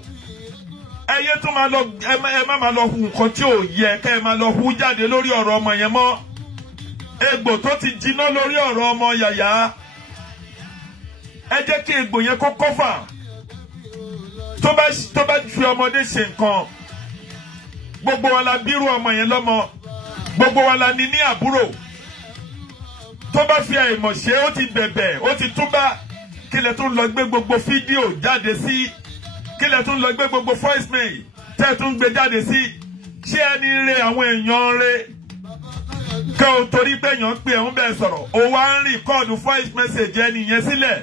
Ẹyẹ tún máa lọ, ẹ má máa lọ hu nǹkan tí ò yẹ kẹ́ ẹ máa lọ hu jáde lórí ọ̀rọ̀ ọmọ yẹn mọ́. Egbò tó ti jiná lórí ọ̀rọ̀ ọmọ Yàyà, ẹ jẹ́ kí egbò yẹn kó kọ́fà. Tó bá fi ọmọdé ṣe nǹkan, gbogbo wa la bírú ọmọ yẹn lọ́mọ, gbogbo wa la ní àbúrò. Tó bá fi àìmọ̀ ṣe, ó ti bẹ̀bẹ̀, ó ti túbá, kílẹ̀ tún lọ gbé gbogbo fídíò jáde sí, kílẹ̀ tún lọ gbé gbogbo voice mail tẹ́ tún gbé jáde sí. Ṣé ẹni rẹ àwọn èèyàn rẹ kẹ́ o torí pé èèyàn pé ẹ̀hún bẹ́ẹ̀ sọ̀rọ̀, o wá ń rìkọ́ọ̀dù voice message ẹni yẹn sílẹ̀?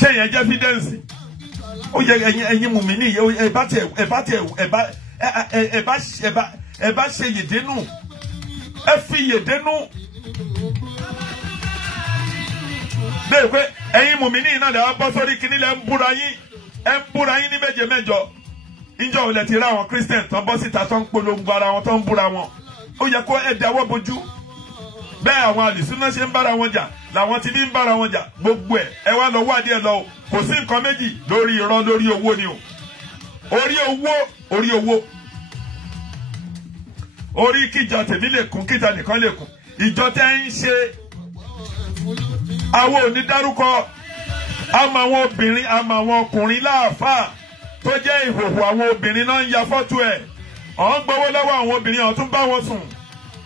Ṣé yẹn jẹ́ evidence? Ó yẹ ẹ̀yin mú mi ní ẹ bá ṣe yèdénú, ẹ fi yèdénú. Bẹ́ẹ̀ pé ẹ̀yin mú mi ní iná lè wá bọ́ sórí kíní lẹ́ ń búra yín, ẹ ń búra yín ní méje mẹ́jọ. Ìjọ ò lè ti rá àwọn Christian tán bọ́ síta tán ń polongo ara wọn tán ń búra wọn. Ó yẹ kó ẹ dáwọ́ bojú. Bẹ́ẹ̀ àwọn àlùsúná ṣe ń bára wọn jà làwọn ti ní ń bára wọn jà. Gbogbo ẹ wá lọ wádìí ẹ lọ. Kò sí nǹkan méjì lórí irọ́ lórí owó ni o. Orí owó. Orí kíjọ tèmi lè kún, kíta nìkan lè kún. Ìjọ tẹ́ ń ṣe àwọn onídárúkọ, àmọ́ àwọn obìnrin, àmọ́ àwọn ọkùnrin láàfáà tó jẹ́ ìhòòhò àwọn obìnrin náà ń ya fọ́tò ẹ̀. Ọ̀n gbowó lọ́wọ́ àwọn obìnrin ọ̀hún tún bá wọn sùn.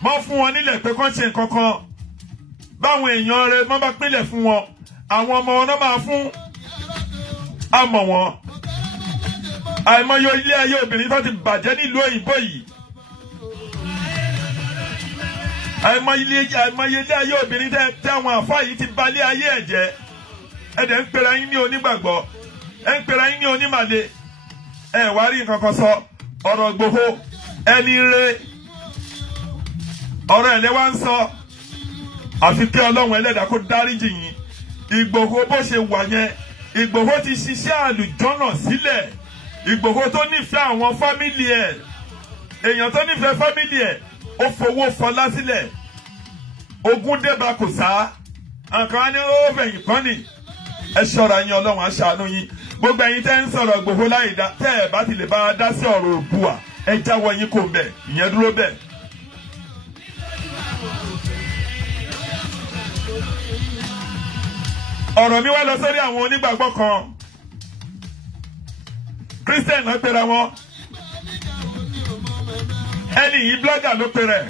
Mọ́ fún wọn nílẹ̀ pé kán ṣe nǹkan kan. Báwọn èèyàn rẹ̀ mọ́ bá pínlẹ̀ fún wọn, àwọn ọmọ wọn náà máa fún. Àmọ́ wọn. Àìmọye ilé ayé obìnrin tó ti bàjẹ́ nílùú òyìnbó yìí. Àìmọye ilé ayé obìnrin tẹ́ àwọn àfáà yìí ti balẹ̀ ayé ẹ̀ jẹ́. Ẹ̀dẹ̀ ń pera yín ní onígbàgbọ́. Ẹ ń pera yín ní onímàle. Ẹ wá rí nǹkan kan sọ. Ọ̀rọ̀ Ìgbòho ẹni rẹ, ọ̀rọ̀ ẹ̀lẹ́ wá ń sọ. Àfi kí Ọlọ́run ẹlẹ́dàá kó dáríjì yín. Ìgbòho bó ṣe wà yẹn, Ìgbòho ti ṣiṣẹ́ àlùjọ́nà sílẹ̀. Ìgbòho tó nífẹ̀ẹ́ àwọn fámìlì ẹ̀, èèyàn tó nífẹ̀ẹ́ fámìlì ẹ̀, ó fowó fọlá sílẹ̀. Ogún débà kò sá. Nǹkan á ní ó fẹ̀yìn kan nì. Ẹ ṣọ́ra yín, Ọlọ́run á ṣàánú yín. Gbogbo ẹ̀yin tẹ́ ń sọ̀rọ̀ Ìgbòho láì dá, tẹ́ ẹ̀ bá ti lè bá a dá sí ọ̀rọ̀ Oòduà, ẹ jáwọ́ yín kò ń bẹ̀, ìyẹn dúró bẹ̀. Ọ̀rọ̀ mi wá lọ sórí àwọn onígbàgbọ́ kan. Christian náà pera wọn. Ẹni yìí blogger ló pe rẹ̀.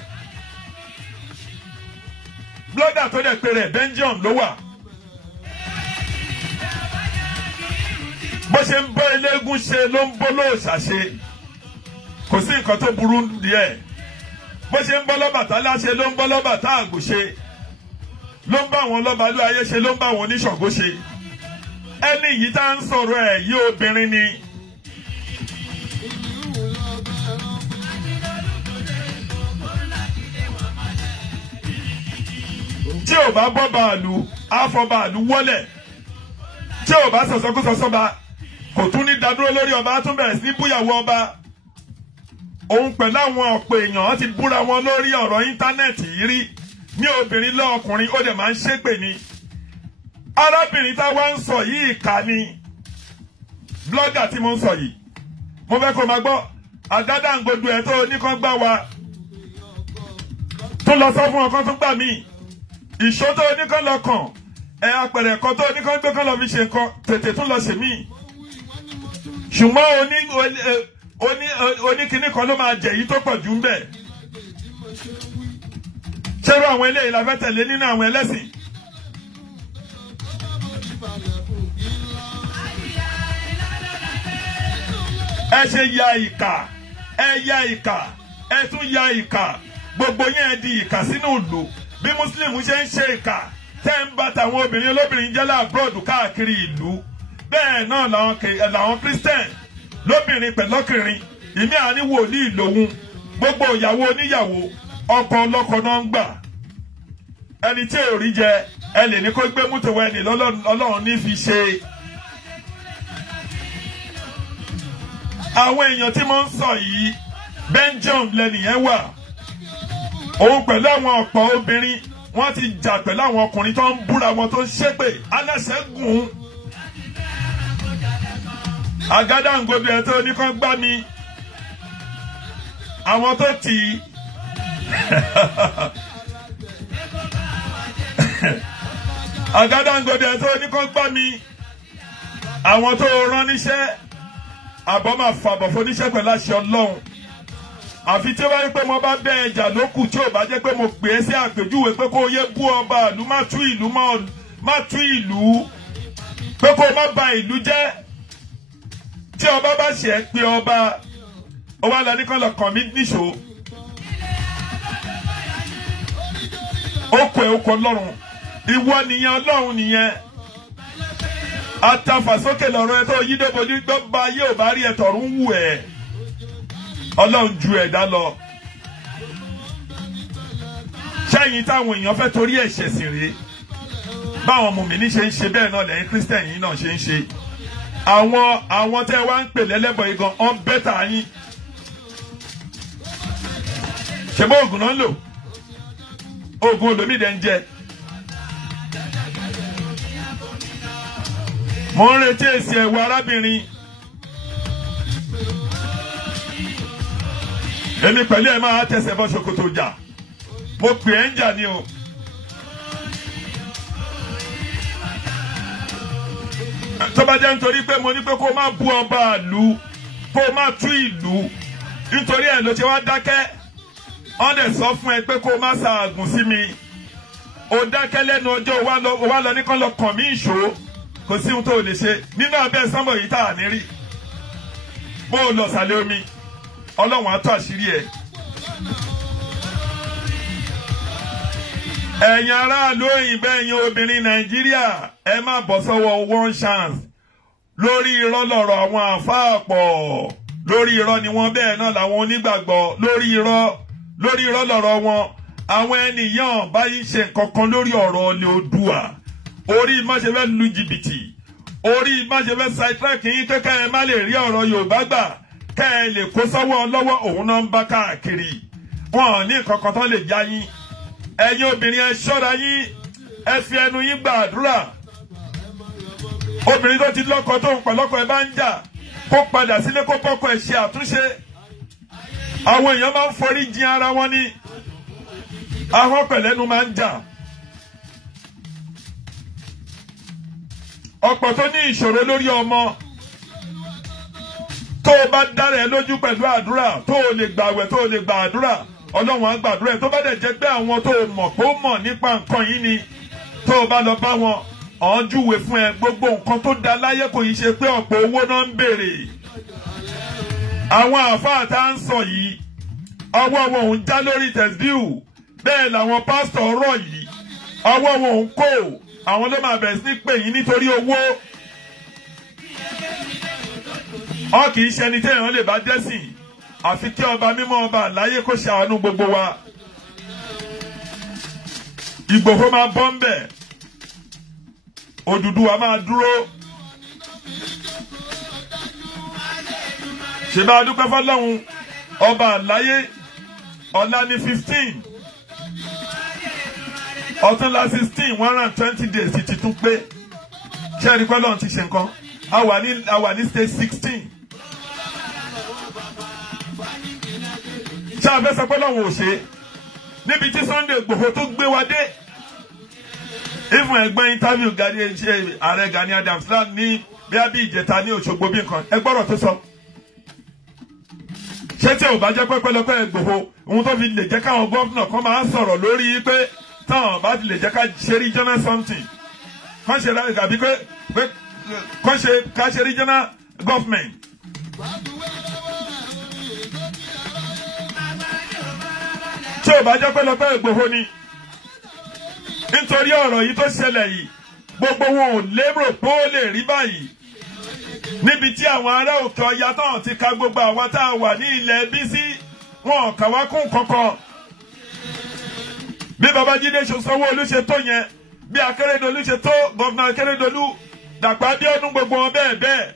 Blogger tó dẹ̀ pe rẹ̀ Belgium ló wà. Bó ṣe ń bọ́ eléégún ṣe ló ń bọ́ lóòṣà ṣe. Kò sí nǹkan tó burú díẹ̀. Bó ṣe ń bọ́ l'Ọbàtálá ṣe ló ń bọ́ l'Ọbàtálá ṣe. Ló ń bá àwọn lọ́balú ayé ṣe ló ń bá àwọn oníṣàngó ṣe. ẹni yìí tá ń sọ̀rọ̀ ẹ̀ yí obìnrin ni. tí ò bá bọ́ bàálù á fọ bàálù wọlẹ̀, tí ò bá sọ̀sọ́kú sọ́sọ́ba kò tún ní dádúró lórí ọba, á tún bẹ̀rẹ̀ sí búyàwó ọba. Òun pẹ̀lú àwọn ọ̀pọ̀ èèyàn ti búra wọn lórí ọ̀rọ̀ íńtánẹ́ẹ̀tì yìí rí ní obìnrin lọ́ọ̀kùnrin, ó dẹ̀ máa ń ṣépè ni. Arábìnrin táwa ń sọ yìí ìkà ni, blọ́gà tí mo ń sọ yìí, mo fẹ́ kó máa gbọ́ àgádáǹgodo ẹ̀ tó oníkan gbá wa tó lọ sọ fún ọkàn tó gbà mí, ìṣó tó oníkan lọ kàn ẹ̀ apẹ̀rẹ̀ kan tó oníkan gbé kan lọ fi ṣe nǹkan tètè tún lọ ṣe mí. Ṣùgbọ́n oníkíní kan ló máa jẹ èyí tó pọ̀ jù ń bẹ̀. Ṣérú àwọn eléyìí la fẹ́ tẹ̀lé nínú àwọn ẹlẹ́sìn. Ẹ ṣe ya ìkà, ẹ ya ìkà, ẹ tún ya ìkà, gbogbo yẹn di ìkà sínú ìlú. Bí Muslim ṣe ń ṣe ìkà tẹ́ ń bá tàwọn obìnrin olóbìnrin jẹ́ láàbùrọ̀dù káàkiri ìlú, bẹ́ẹ̀ náà làwọn Christian lóbìnrin pẹ̀lọ́kùnrin ìmí àní wòlíì lòun, gbogbo ìyàwó oníyàwó ọkọ ọlọ́kọ náà ń gbà. Ẹni tí ò rí jẹ ẹ lè ní kó gbé mútò wẹ́ni Ọlọ́run ní fi ṣe. Àwọn èèyàn tí mo ń sọ yìí Belgium lẹ́nìyẹn wà, òun pẹ̀lú àwọn ọ̀pọ̀ obìnrin wọ́n ti jà pẹ̀lú àwọn ọkùnrin tó ń búra wọn tó ń ṣépè alẹ́sẹ̀gùn. Àgádáǹgodo ẹ̀ tó ní kán gbá mi, àwọn tó tì í àgádáǹgodo ẹ̀ tó ní kán gbá mi, àwọn tó rán níṣẹ́ àbọ̀ máa fàbọ̀ fóníṣẹ́ pẹ̀lú àṣẹ Ọlọ́run. Àfi tí ó bá rí pé mo bá bẹ́ ẹjà lókù, tí ò bá jẹ́ pé mo pè é sí àpèjúwe pé kó yé bú ọba ìlú, má tú ìlú pé kó má ba ìlú jẹ́. Tí ọba bá ṣe é pé ọba ó wá lọ ní kán lọ kàn mí níṣó, ó kọ ẹ̀ ó kọ Ọlọ́run, ìwọ nìyẹn Ọlọ́run nìyẹn. Atafàsókè lọ́rọ̀ ẹ tó yí débòjú gbọ́ bá yé ò bá rí ẹ tọ̀run wù ẹ́. Ọlọ́run ju ẹ̀dá lọ. Ṣẹ́yìn táwọn èèyàn fẹ́ torí ẹ̀ṣẹ̀ sì rèé, báwọn mùmínì ṣe ń ṣe bẹ́ẹ̀ náà lẹ́yìn Christian yìí náà ṣe ń ṣe. Àwọn tẹ́ wá ń pè lẹ́lẹ́bọ̀ yìí gan ọ́n bẹ́tà yín. Ṣèbó oògùn náà ń lò, oògùn olómìnira ń jẹ. Mo ń retí èsì ẹ̀wọ̀ arábìnrin. Èmi pẹ̀lú ẹ̀ máa tẹ̀sẹ̀ bọ́ ṣòkòtò jà. Mo pè ẹ́ ń jà ni o. Tó bá jẹ́ nítorí pé mo ní pé kó má bú ọba ìlú, kó má tú ìlú, nítorí ẹ̀ ló ṣe wá dákẹ́. Wọ́n dẹ̀ sọ fún ẹ pé kó má ṣàgùn sí mi. Ó dákẹ́ lẹ́nu ọjọ́ wa lọ ní kán lọ kàn mí ìṣó. Kò sí ohun tó lè ṣe nínú abẹ́ sánmọ̀ yìí tá à ní rí. Bó o lọ sàlẹ̀ omi, Ọlọ́run á tú àṣírí ẹ̀. Ẹ̀yin aráàlú òyìnbó, ẹ̀yin obìnrin Nàìjíríà, ẹ má bọ́ sọ́wọ́ one chance. Lórí irọ́ lọ̀rọ̀ àwọn àfáà pọ̀. Lórí irọ́ ni wọ́n, bẹ́ẹ̀ náà làwọn onígbàgbọ́. Lórí irọ́ lọ̀rọ̀ wọn. Àwọn ènìyàn báyìí ṣe nǹkan kan lórí ọ̀rọ̀ ilẹ̀ Oòduà. Orí má ṣe fẹ́ lu jìbìtì, orí má ṣe fẹ́ sidetrack yín kékeré ẹ má lè rí ọ̀rọ̀ Yorùbá gbà, kẹ́ ẹ lè kó sọ́wọ́ lọ́wọ́, òun náà ń bá káàkiri. Wọn ò ní nǹkan kan tán lè já yín. Ẹ̀yin obìnrin ẹ ṣọ́ra yín, ẹ fi ẹnu yín gbàdúrà. Obìnrin tó ti lọ́kọ tó ń pẹ̀lọ́kọ ẹ bá ń jà, kó padà sílé kó bọ́kọ ẹ ṣe àtúnṣe. Àwọn èèyàn máa ń forí jin ara wọn ní, ahọ́n pẹ̀lẹ́nu máa ń jà. Ọ̀pọ̀ tó ní ìṣòro lórí ọmọ, tó o bá dára ẹ lójú pẹ̀lú àdúrà, tó o lè gbàwẹ̀, tó o lè gbà àdúrà, Ọlọ́run á gbàdúrà ẹ. Tó bá dẹ̀ jẹ́ pé àwọn tó o mọ̀ pé ó mọ̀ nípa nǹkan yìí ni, tó o bá lọ bá wọn, ọ̀n júwe fún ẹ gbogbo nǹkan tó da láyé, kò yí ṣe pé ọ̀pọ̀ owó náà ń béèrè. Àwọn àfáà tá ń sọ yìí, ọwọ́ wọn ò ń já lórí tẹ̀síù, bẹ́ẹ̀ làwọn pásítọ̀ rọ̀ yìí, ọwọ́ wọn ò ń kó. Àwọn ló máa bẹ̀rẹ̀ sí pè yín nítorí owó. ọ kì í ṣe ẹni téèyàn lè bá dẹ́sìn àfi kí ọba mímọ́ ọba láyé kó ṣàánú gbogbo wa. Ìgbòho máa bọ́ ń bẹ̀, Odùduwà máa dúró. Ṣé bá a dúpẹ́ fọ́lọ́run ọba láyé ọ̀la ní 15 ọ̀túnla 16 120 days ti tún pé. Ṣé ẹ̀rí pé Ọlọ́run ti ṣe nǹkan? A wà ní stage 16. Ṣé a fẹ́ sọ pé Ọlọ́run ò ṣe? Níbi tí Sunday Igboho tó gbé wa dé. Even ẹgbẹ́ interview ààrẹ Gani Adams ní bí a bí ìjẹta ní Òṣogbo bí nǹkan. Ẹ gbọ́rọ̀ tó sọ. Ṣé tí ò bá jẹ́ pẹ́pẹ́lọpẹ́ Igboho ohun tó fi lè jẹ́ káwọn gómìnà kan máa ń sọ̀rọ̀ lórí pé táwọn bá ti lè jẹ́ ká ṣe regional something kán ṣe àbí pé kán ṣe ká ṣe regional government. Tí ò bá jẹ́ pẹ́pẹ́lọpẹ́ Igboho ni nítorí ọ̀rọ̀ yìí tó ṣẹlẹ̀ yìí gbogbo wọn ò lérò pé ó lè rí báyìí. Níbi tí àwọn ará Òkè Ọya tán ti ka gbogbo àwọn tá a wà ní ilẹ̀ Bísí wọn kà wá kún kankan. Bí Babájídé Sanwó-Olú ṣe tó yẹn, bí Akérédolú ṣe tó, gọ́vnà Akérédolú, Dàpọ̀ Abíọ́dún gbogbo wọn bẹ́ẹ̀ bẹ́ẹ̀.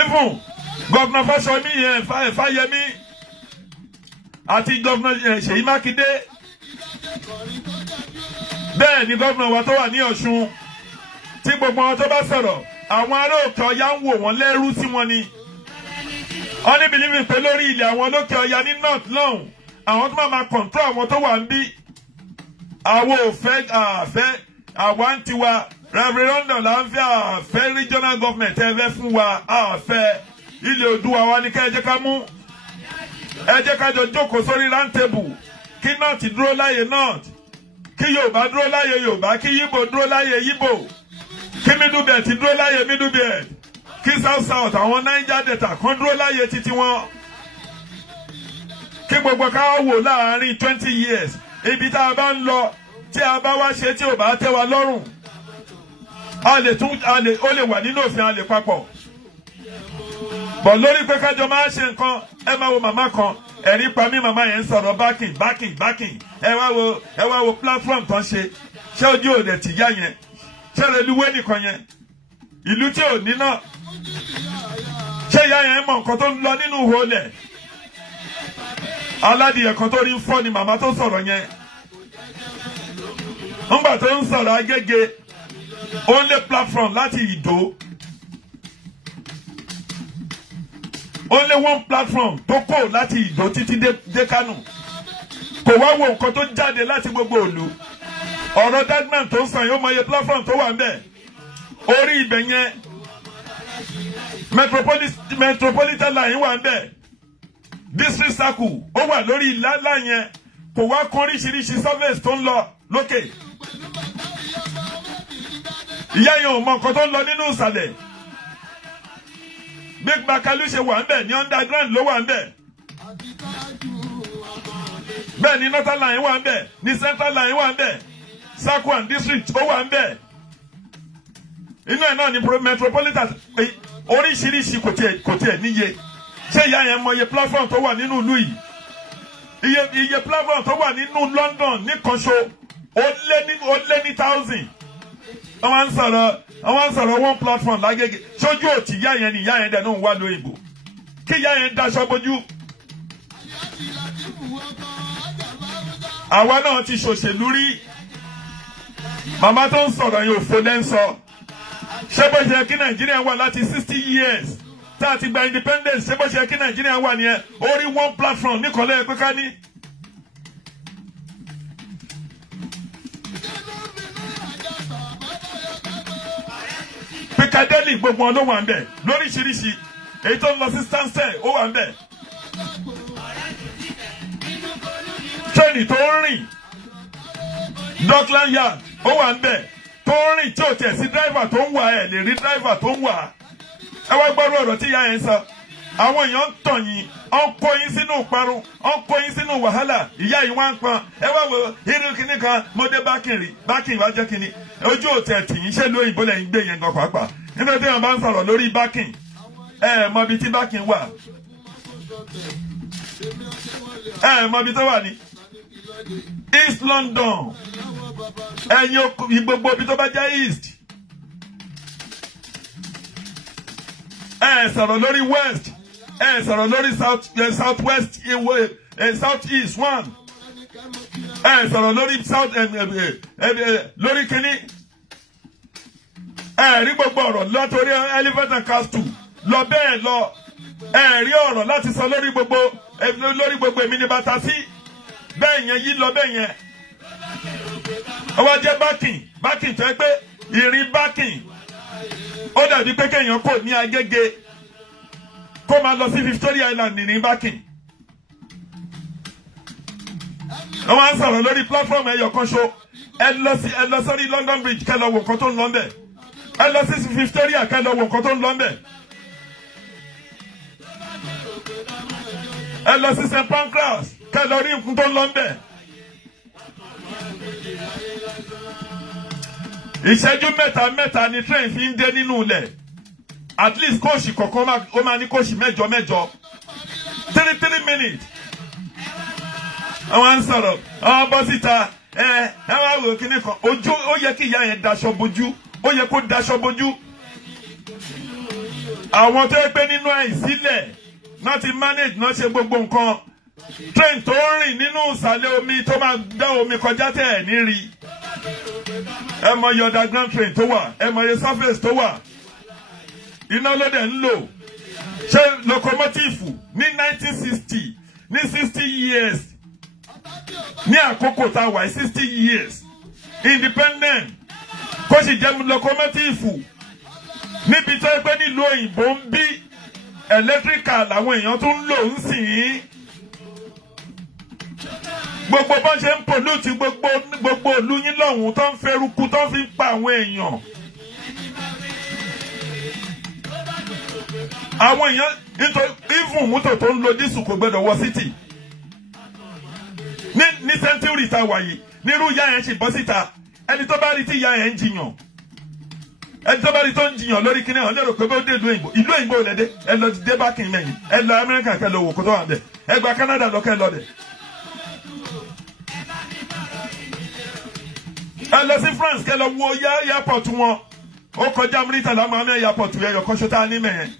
Even gọ́vnà Fáyẹmí àti gọ́vnà Ṣèyí Mákindé. Bẹ́ẹ̀ ni gọ́vnà wa tó wà ní Ọ̀ṣun. Tí gbogbo wọn tó bá sọ̀rọ̀ àwọn ará Òkè Ọya ń wò wọ́n lẹ́rú sí wọn ni. Wọ́n ní bìlífì pé lórí ilẹ̀ àwọn olókè Ọya ní north lọ́hùn àwọn tó máa control àwọn tó wà ń bí. Àwọn ò fẹ́ àwa ń tiwa referendum là ń fẹ́ àfẹ́ regional government ẹ fẹ́ fún wa àfẹ́ ilẹ̀ Oòduà wa ní ká ẹ jẹ́ ká mú. Ẹ jẹ́ ká jọ jókòó sórí round table kí north dúró láyé north kí Yorùbá dúró láyé Yorùbá kí Yíbò dúró láyé Yíbò. Kí Middle Belt dúró láyé Middle Belt, kí South àwọn Niger Delta kan dúró láyé títí wọn. Kí gbogbo ká wò láàárín 20 years ibi tá a bá ń lọ tí a bá wá ṣe tí ò bá tẹ́ wa lọ́rùn. Ó lè wà nínú òfin a lè papọ̀. Bọ̀ lórí pé kájọ máa ṣe nǹkan ẹ máa wo màmá kan ẹ̀rí pa mí màmá yẹn ń sọ̀rọ̀ backing ẹ wá wo platform tán ṣe ṣé ojú òde tìyá yẹn. Ṣẹlẹ̀ ìlúwé nìkan yẹn ìlú tí ò ní náà ṣé ìyá yẹn mọ nǹkan tó ń lọ nínú ihò lẹ̀ aládìyẹ kan tó rí ń fọ́ ni màmá tó sọ̀rọ̀ yẹn ńgbà tó ń sọ̀rọ̀ Agége ó ń lé platform láti Ìdó ó ń lé one platform tó kò láti Ìdó títí dé Kánò kò wá wo nǹkan tó jáde láti gbogbo ìlú. Ọ̀rọ̀ Dagman tó ń sàn yóò mọ iye platform tó wà ń bẹ̀. Orí ibẹ̀ yẹn metropolitan line wà ń bẹ̀. District circle ó wà lórí ìlàlá yẹn kò wá kún oríṣiríṣi service tó ń lọ lókè. Ìyá yẹn ò mọ nǹkan tó ń lọ nínú ìsàlẹ̀. Big Bakalu ṣe wà ń bẹ̀ ní underground ló wà ń bẹ̀. Bẹ́ẹ̀ ni northern line wà ń bẹ̀ ní central line wà ń bẹ̀. Sakwan district ó wà ń bẹ̀. Inú ẹ̀ náà ni metropolitan oríṣiríṣi kò tiẹ̀ níye. Ṣé ìyá yẹn mọ iye platform tó wà nínú ìlú yìí? Iye platform tó wà nínú London nìkan ṣo ó lé ní 1000. Àwọn ń sọ̀rọ̀ one platform lágége. Ṣojú òtí ìyá yẹn ni ìyá yẹn dẹ̀ náà ń wá lóyìnbó. Kí ìyá yẹn daṣọ bójú. Àwa náà ti ṣòṣèlú rí. Màmá tó ń sọ̀rọ̀ yóò fò lẹ́ ń sọ. Ṣé bó ṣe kí Nàìjíríà wà láti 60 years tá a ti gba independence ṣé bó ṣe kí Nàìjíríà wà nìyẹn orí one platform nìkọ́lẹ́ pé ká ní. Piccadilly gbogbo wọn ló wà ń bẹ̀ lóríṣiríṣi èyí tó ń lọ sí Stansted ó wà ń bẹ̀. Tréènì tó ń rìn Dockland Yard ó wà ń bẹ̀ tó ń rìn tí ò tẹ̀ sí driver tó ń wà ẹ̀ lè rí driver tó ń wà. Ẹ wá gbọ́dọ̀ ọ̀rọ̀ tí ìyá yẹn sọ. Àwọn èèyàn ń tàn yín, ó ń kó yín sínú ìparun, ó ń kó yín sínú wàhálà. Ìyá yìí wá ń pọn. Ẹ wá wo irú kinní kan mo dé bákìn wá jẹ́ kinní. Ojú ò tẹ̀ tì yín ṣé lóyìnbó lẹ́yìn gbé yẹn gan pàápàá. nígbà tí wọ́n bá ń sọ̀rọ̀ lórí backing mọ ibi tí backing wà mọ ibi tó wà ní East London ẹ̀yin gbogbo ibi tó bá jẹ́ East sọ̀rọ̀ lórí West sọ̀rọ̀ lórí South West South East one sọ̀rọ̀ lórí South lórí kínní rí gbogbo ọ̀rọ̀ látòrí Elephant and Castle lọ bẹ́ẹ̀ lọ rí ọ̀rọ̀ láti sọ lórí gbogbo èmi ní bàtà sí bẹ́ẹ̀ yẹn yí lọ bẹ́ẹ̀ yẹn ọwọ́ jẹ́ backing tó yẹ pé ìrìn backing ó dàbí pé kéèyàn kò ní Agége kó máa lọ sí Victoria Island ní backing wọ́n á sọ̀rọ̀ lórí platform ẹyọ kan ṣo ẹ lọ sórí London Bridge kẹ́ lọ wo nǹkan tó ń lọ ńbẹ̀ ẹ lọ sí Victoria kẹ́ lọ wo nǹkan tó ń lọ ńbẹ̀ ẹ lọ sí St Pancras kẹ́ lọ rí nǹkan tó ń lọ ńbẹ̀. ìṣẹ́jú mẹ́ta ni train fi ń dé nínú ilẹ̀ at least kóòsì kọ̀ọ̀kan ó máa ní kóòsì mẹ́jọ 3 minutes. àwọn ń sọ̀rọ̀ àwọn bọ́ síta wá wò kíní kan ojú ó yẹ kí ìyá yẹn daṣọ bojú ó yẹ kó daṣọ bojú. àwọn tó yẹ pé nínú àìsílẹ̀ náà ti manage náà ṣe gbogbo nǹkan train tó ń rìn nínú ìsàlẹ̀ omi tó máa dá omi kọjá tẹ̀ ẹ̀ ní rí ẹ mọ iye underground train tó wà ẹ mọ iye surface tó wà iná ló dẹ̀ ń lò ṣé locomotive ní 1960 ní 60 years ní àkókò tá a wà 60 years independent kó sì jẹ́ locomotive níbi tó yẹ pé nílùú òyìnbó ń bí electrical làwọn èèyàn tó ń lò ń sìn ín gbogbo bó ṣe ń pollute gbogbo ìlú yín lọ́hùn tó ń feruku tó fi ń pa àwọn èèyàn. àwọn èèyàn nítorí even mọ́tò tó ń lo dísù kò gbọdọ̀ wọ city. ní sẹ́ńtúrì tá a wà yìí nírú ìyá yẹn ṣì bọ́ síta ẹni tó bá rí tí ìyá yẹn ń jiyàn ẹni tó bá rí tó ń jiyàn lórí kíní àwọn lérò pé bó dé ìlú òyìnbó lẹ́dẹ́ ẹ lọ dé bá kìí mẹ́yìn ẹ lọ Amẹ́ríkà kẹ lọ wò kó tó wà bẹ́ẹ̀ ẹ gba Canada lọ kẹ lọ bẹ́ẹ̀. ẹ lọ sí France kẹ lọ wo airport wọn ó kọjá Muritala Muhammed airport ẹyọ kan ṣo tá a ní mẹ́yẹn.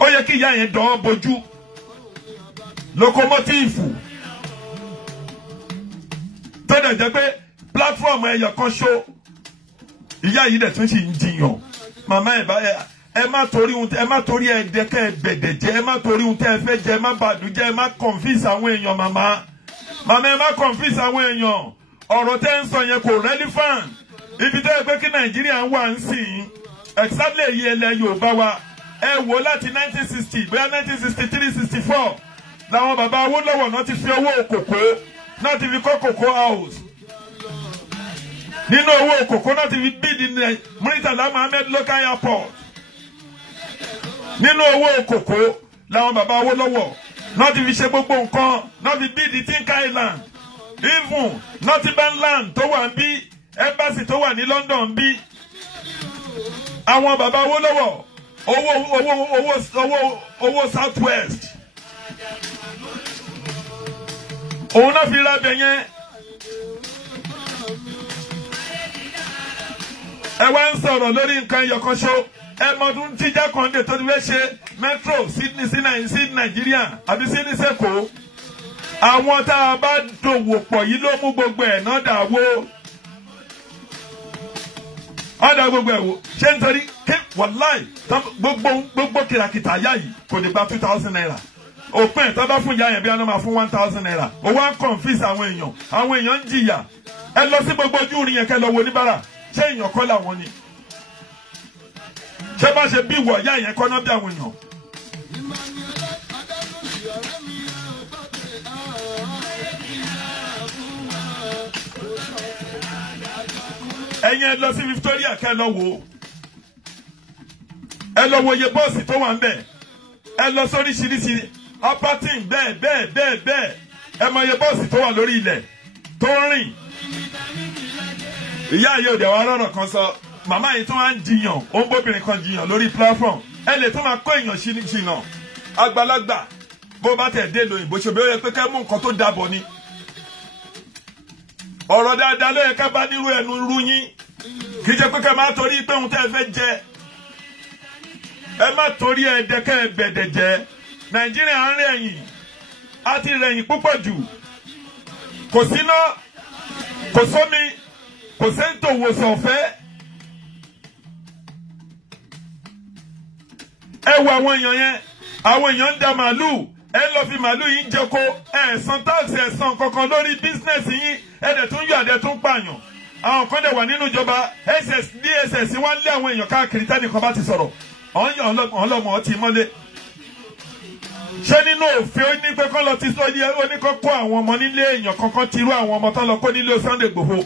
ó yẹ kí ìyá yẹn dán bojú locomotive tó dẹ̀ jẹ́ pé platform ẹyọ kan ṣo ìyá yìí dẹ̀ tún sì ń jiyàn màmá ẹ má torí ẹ̀ẹ́dẹ́kẹ́ ẹ̀bẹ̀dẹ̀ jẹ́ ẹ má torí ohun tẹ́ ẹ fẹ́ jẹ́ ẹ má bàdújẹ́ ẹ má confuse àwọn èèyàn màmá ẹ má confuse àwọn èèyàn ọ̀rọ̀ tẹ́ ń sọ yẹn kò relevant ibi tẹ́ ẹ pé kí Nàìjíríà ń wà ń sìn exactly èyí ẹlẹ́ Yorùbá wa ẹ wò láti 1960 bóyá 1963-64 làwọn bàbá Awólọ́wọ̀ náà ti fi owó òkòkó náà ti fi kọ́ Cocoa House nínú owó òkòkó náà ti fi bíìdì Muritala Muhammed local airport nínú owó òkòkó làwọn bàbá Awólọ́wọ̀ náà ti fi ṣe gbogbo nǹkan náà fi bíìdì Tinker Island even Northern Land tó wà ń bí embassy tó wà ní London bí àwọn bàbá Awólọ́wọ̀ owó South West òun náà fi ra bẹ̀ yẹn. ẹ wá ń sọ̀rọ̀ lórí nǹkan ìyọ̀kanṣo ẹ mọ̀dún tí Jákàndé tó ti fẹ́ ṣe metro Sydney sí Nàìjíríà àbí Sydney sẹ́kọ̀ọ́ àwọn tá a bá dòwò pọ̀ yìí ló mú gbogbo ẹ̀ náà dà wó ọ̀dà gbogbo ẹ̀ wò ṣé nítorí wàláì gbogbo kìràkìtà yá yìí kò lè gba 2,000 naira òpin ẹ̀ tó bá fún ìyá yẹn bí wọ́n máa fún 1,000 naira ó wá ń confuse àwọn èèyàn ń jìyà ẹ lọ sí gbogbo ojú rin yẹn kẹ́ lọ wo oníbàárà ṣé èèyàn kọ́ làwọn ni ṣé bá ṣe bí ìwọ̀ ìyá yẹn kọ́ náà bí àwọn èèyàn. ẹ̀yin ẹ lọ sí Victoria kẹ́ lọ wò ẹ lọ wo iye bọ́ọ̀sì tó wà ń bẹ̀ ẹ lọ sóríṣiríṣi aparting bẹ́ẹ̀ ẹ mọ iye bọ́ọ̀sì tó wà lórí ilẹ̀ tó ń rìn ìyá yóò dẹ̀ wá rọ̀rọ̀ kan sọ màmá yìí tún wá ń jiyàn ó ń bóbìnrin kan jiyàn lórí platform ẹ lè tún máa kó èèyàn ṣìnà àgbàlagbà bó bá tẹ̀ dé lóyìnbó ṣe bí ó yẹ pé kẹ́ mú nǹkan tó dàbọ̀ ni ọ̀rọ̀ dáadáa ló yẹ ká bá nírú ẹnu rú yín kì í ṣe pé kẹ́ máa torí pé òun tẹ́ ẹ fẹ́ jẹ ẹ má torí ẹ̀ẹ́dẹ́kẹ́ ẹ̀bẹ̀dẹ̀ jẹ Nàìjíríà ń rẹ̀yìn á ti rẹ̀yìn púpọ̀ jù kò síná kò sómi kò sẹ́ńtò wòsàn ọ̀fẹ́ ẹ wo àwọn èèyàn yẹn àwọn èèyàn ń da màálù ẹ lọ fi màálù yín jẹko ẹ san táàsì ẹ san kankan lórí bísínẹ́sì yín ẹ dẹ̀ tún yọ àdẹ tún pààyàn àwọn kan dẹ̀ wà nínú ìjọba DSS wá lé àwọn èèyàn káàkiri tẹ́nìkan bá ti sọ̀rọ̀ ọ̀yàn ọlọ́mọ ọtí mọ́lé ṣé nínú òfin ó ní pé kán lọ ti sọ yẹ ó ní kán kó àwọn ọmọ nílé èèyàn kankan ti rú àwọn ọmọ tán lọ kó nílé Sunday Igboho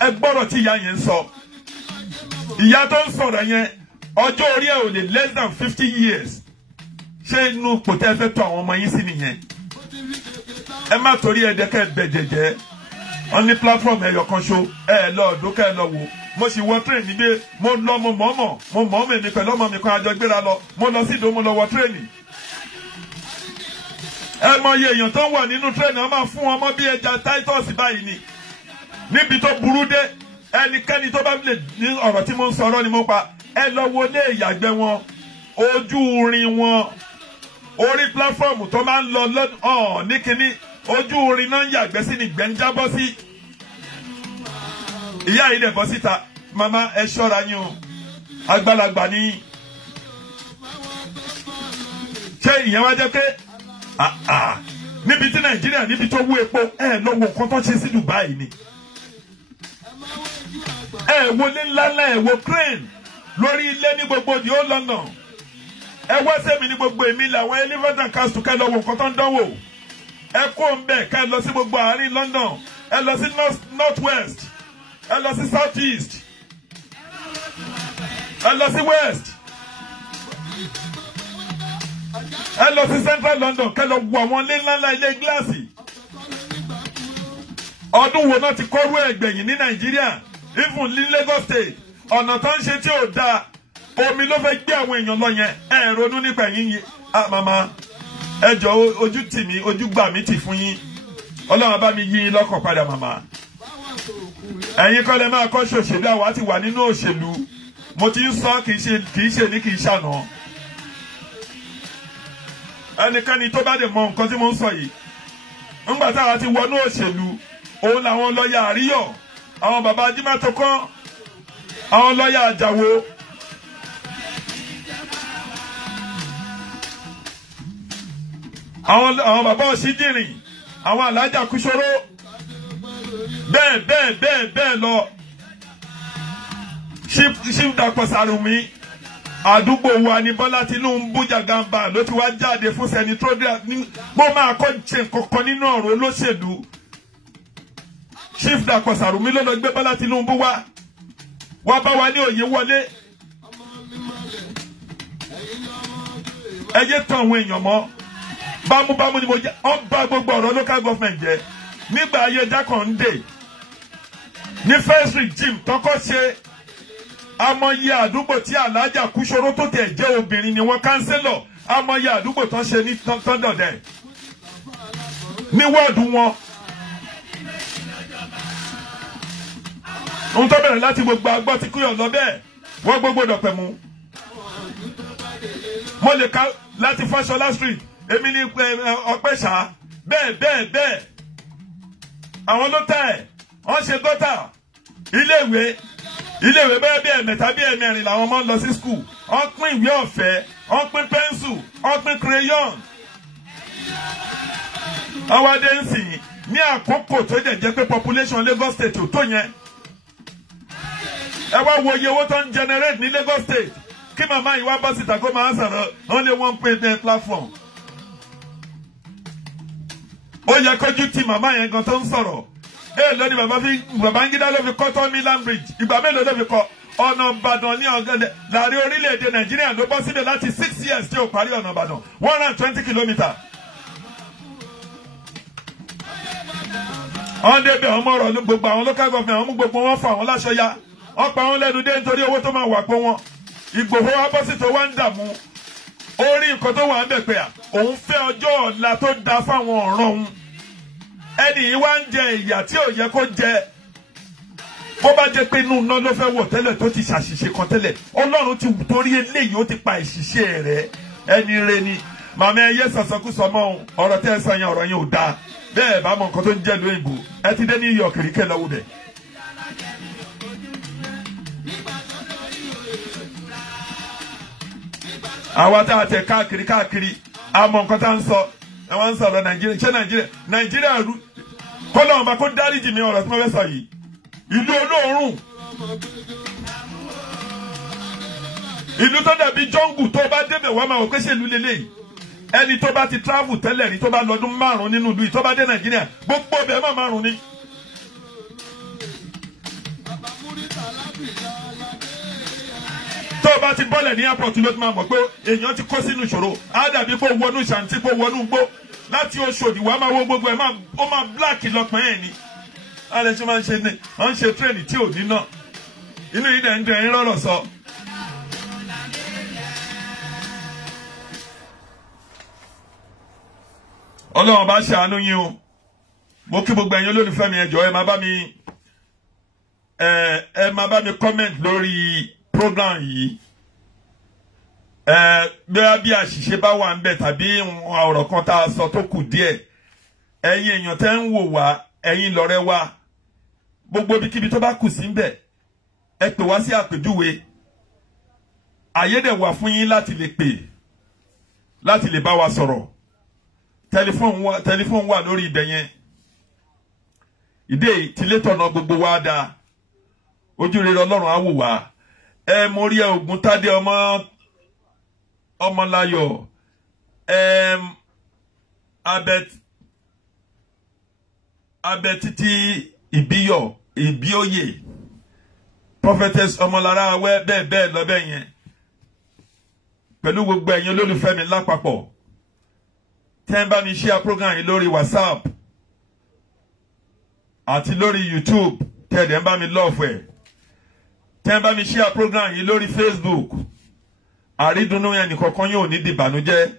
ẹ gbọ́dọ̀ tí ìyá yẹn ń sọ ìyá tó ń sọ̀rọ̀ yẹn ọjọ́ orí ẹ̀ ò lè less than 50 years ṣé inú kò tẹ́ fẹ́ tó àwọn ọmọ yín sí nìyẹn ẹ má torí ẹ̀ẹ́dẹ́kẹ́ bẹ̀jẹ̀jẹ̀ wọ́n ní platform ẹ̀yọ̀ kan ṣo ẹ̀ lọ ọ̀dún kẹ́ ẹ lọ wò mo sì wọ train níbi mo lọ mo mọ̀ọ́mọ̀ èmi pẹ̀lú ọmọ mi kan àjọ gbéra lọ mo lọ sí ìdó mo lọ wọ train ẹ mọ iye èèyàn tó wà nínú train wọ́n máa fún wọn mọ́ bí ẹja Titus báyìí ni níbi tó burú dé ẹnikẹ́ni tó bá lè ní ọ̀rọ̀ tí mo ń sọ̀rọ̀ ni mo pa ẹ lọ wọlé ìyàgbẹ́ wọn ojú rin wọn orí platform tó máa ń lọ ní kinní ojú rin náà ń yàgbẹ́ sí ni gbẹ̀ǹjà bọ́ sí ìyá yìí dẹ̀ bọ́ síta mama ẹ ṣọ́ra yín o àgbàlagbà ni ṣé ìyẹn wá jẹ́ pé níbi tí Nàìjíríà níbi tó wú epo ẹ lọ wo nǹkan tó ṣe sí Dubai ni ẹ wo ní ńláńlá ẹ wo crane lórí ilé ní gbogbo di ó London ẹ wá sẹ́mi ní gbogbo èmi làwọn elephant and castle kẹ́ lọ wo nǹkan tó ń dánwò ẹ kó ń bẹ̀ kẹ́ lọ sí gbogbo àárín London ẹ lọ sí north west ẹ lọ sí south east ẹ lọ sí west ẹ lọ sí central London kẹ́ lọ wo àwọn ilé ńláńlá ilé gíláàsì ọdún wo náà ti kọ́rú ẹ̀gbẹ̀yìn ní Nàìjíríà even ní Lagos State ọ̀nà tó ń ṣe tí ò dáa omi ló fẹ́ gbé àwọn èèyàn lọ yẹn ẹ ronú nípa ẹ̀yìn yìí màmá ẹ jọ ojú tì mí ojú gbà mí tì fún yín Ọlọ́run bá mi yí yín lọ́kàn padà màmá ẹ̀yin kọ́ lẹ máa kọ́ ṣòṣèlú àwa ti wà nínú òṣèlú mo ti ń sọ kì í ṣe ní kì í ṣàná ẹnikẹ́ni tó bá lè mọ nǹkan tí mo ń sọ yìí ńgbà táwa ti wọnú òṣèlú òun làwọn lọ́ọ̀yà àríyọ̀ àwọn bàbá ajímátokán àwọn lọ́ọ̀yà àjàwó àwọn bàbá òṣìdìrìn àwọn alájà kúṣọrọ bẹ́ẹ̀ lọ Chief Dàpọ̀ Sàrùmí àdúgbò wa ní Bọ́lá Tinubu Jagaba ló ti wá jáde fún sẹ́nitọ́dà mo máa kọ́ ṣe kankan nínú ọ̀rọ̀ olóṣèlú Chief Dàpọ̀ Sàrùmí ló lọ gbé Bọ́lá Tinubu wá bá wa ní òye wọlé ẹ yé tán àwọn èèyàn mọ́ bámúbámú ni mo jẹ́ ọba gbogbo ọ̀rọ̀ local government jẹ́ nígbà ayé Jákàndé ní first regime tọkọ ṣe amọye àdúgbò tí alájà Kúṣọrọ tó tẹ̀ jẹ́ obìnrin ni wọ́n kánsẹ́lọ̀ amọye àdúgbò tán ṣe ní tọ́ndọ̀dẹ̀ ní wọ́ọ̀dù wọn. ohun tó bẹ̀rẹ̀ láti gbogbo agbọ́ tí kúyọ̀ lọ bẹ́ẹ̀ wọ́n gbogbo dọ̀pẹ̀ mú. mo lè ka láti Fáṣọlá street èmi ní Ọpẹ́ṣà bẹ́ẹ̀ àwọn ló tẹ̀ wọ́n ṣe gọ́tà iléèwé bẹ́ẹ̀ bí ẹ̀mẹ́ta bí ẹ̀mẹ́rin làwọn ọmọ ń lọ sí skul wọ́n pín ìwé ọ̀fẹ́ wọ́n pín pẹ́ńsù wọ́n pín crayon. àwọn adé ń sìn ní àkókò tó jẹ́ pé population Lagos State ò tó yẹn ẹ wá wo iye owó tó ń generate ní Lagos State kí màmá yìí wá bọ́ síta kó máa sọ̀rọ̀ wọ́n lé wọ́n pè ní platform. ó yẹ kójú tí màmá yẹn gan tó ń sọ̀rọ̀ lónìí Babangida ló fi kọ́ tó Milan Bridge ìgbà mélòó ló fi kọ́ ọ̀nà Ìbàdàn ní ọ̀gẹ́dẹ̀ láàrin orílẹ̀-èdè Nàìjíríà ló bọ́ sílẹ̀ láti 6 years tí ó parí ọ̀nà Ìbàdàn 120 kilometres. On débẹ̀ ọmọ ọ̀rọ̀ ló gbogbo àwọn local government ọmọ gbogbo wọn fà wọn láṣọ ya. Wọ́n pa wọn lẹ́nu dé nítorí owó tó máa wà pọ̀ wọn. Ìgbòho abọ́sí tó wá ń dààmú. Orí nǹkan tó wà ń bẹ̀ pé òun fẹ́ ọjọ́ ọ̀la tó da fáwọn ọ̀ràn òun. Ẹni yìí wá ń jẹ ìyà tí ò yẹ kó jẹ. Bó bá jẹ́ pé inú iná ló fẹ́ wọ̀ tẹ́lẹ̀ tó ti ṣàṣìṣe kan tẹ́lẹ̀. Ọlọ́run ti torí eléyìí ó ti pa ìṣìṣe rẹ̀. Ẹni re ni. Màmá ẹ yé sọ̀sọ̀kúsọ mọ́ òun. Ọ̀rọ̀ tẹ́ ẹ sọ yẹn ọ̀rọ̀ yẹn ò dáa. Bẹ́ẹ̀ bá mọ nǹkan tó ń jẹ́ lóyìnbó. Ẹ ti dé ní New York rí kẹ́ lọ́wọ́ bẹ̀. Àwa tá a tẹ káàkiri a mọ nǹkan tá ń sọ ẹ wọ́n ń sọ̀rọ̀ Nàìjíríà ṣé Nàìjíríà rú kọ́lọ́ ọba kó dáríjì mi ọ̀rọ̀ tí wọ́n fẹ́ sọ yìí ìlú olóòórùn ìlú tó dàbí jọ́ngù tó bá débẹ̀ wọ́n máa wò pé ṣe ìlú lélẹ́yìí ẹni tó bá ti travel tẹ́lẹ̀ rí tó bá lọ́dún 5 nínú ìlú yìí tó bá dé Nàìjíríà gbogbo ọbẹ̀ má 5 ni. Tó bá ti bọ́lẹ̀ ní airport ló ti máa mọ̀ pé èèyàn ti kó sínú ìṣòro á dàbí kó wọnú ṣàǹtí kó wọnú gbó láti Òṣòdì wàá máa wo gbogbo ẹ̀ ó máa black lọ́pọ̀ ẹ̀ ni. Alẹ́ tí wọ́n ń ṣe tírẹ̀nì tí ò ní náà inú yìí dẹ̀ ń dẹ̀ ń rọ̀rọ̀ sọ. Ọlọ́run bá ṣàánú yín o mo kí gbogbo ẹ̀yin olólùfẹ́ mi ẹ jọ̀ọ́ ẹ máa bá mi comment lórí program yìí bí àṣìṣe bá wà ń bẹ tàbí ọ̀rọ̀ kan tá a sọ tó kù díẹ̀ ẹ̀yin èèyàn tẹ́ ń wò wá ẹ̀yin lọ́rẹ́ wa gbogbo ibikíbi tó bá kù sí ń bẹ ẹ pè wá sí àpèjúwe àyédè wà fún yín láti lè pè láti lè bá wa sọ̀rọ̀ tẹlifóònù wà lórí ibẹ̀ yẹn ìdè ìtìlétọ̀nà gbogbo wa dáa ojú rere Ọlọ́run á wò wá mo rí Ògúntádé Ọmọláyọ̀ Abẹ́títí Ìbíòyè Prophetess Ọmọlára Awẹ́ bẹ́ẹ̀ lọ bẹ́ẹ̀ yẹn pẹ̀lú gbogbo ẹ̀yin olólùfẹ́ mi lápapọ̀ tẹ́ ń bá mi share program yìí lórí WhatsApp àti lórí YouTube tẹ́ ń bá mi love ẹ̀ tẹ́ ń bá mi share program yìí lórí Facebook àrídùnnú yẹn nìkankan yóò ní dìbànújẹ́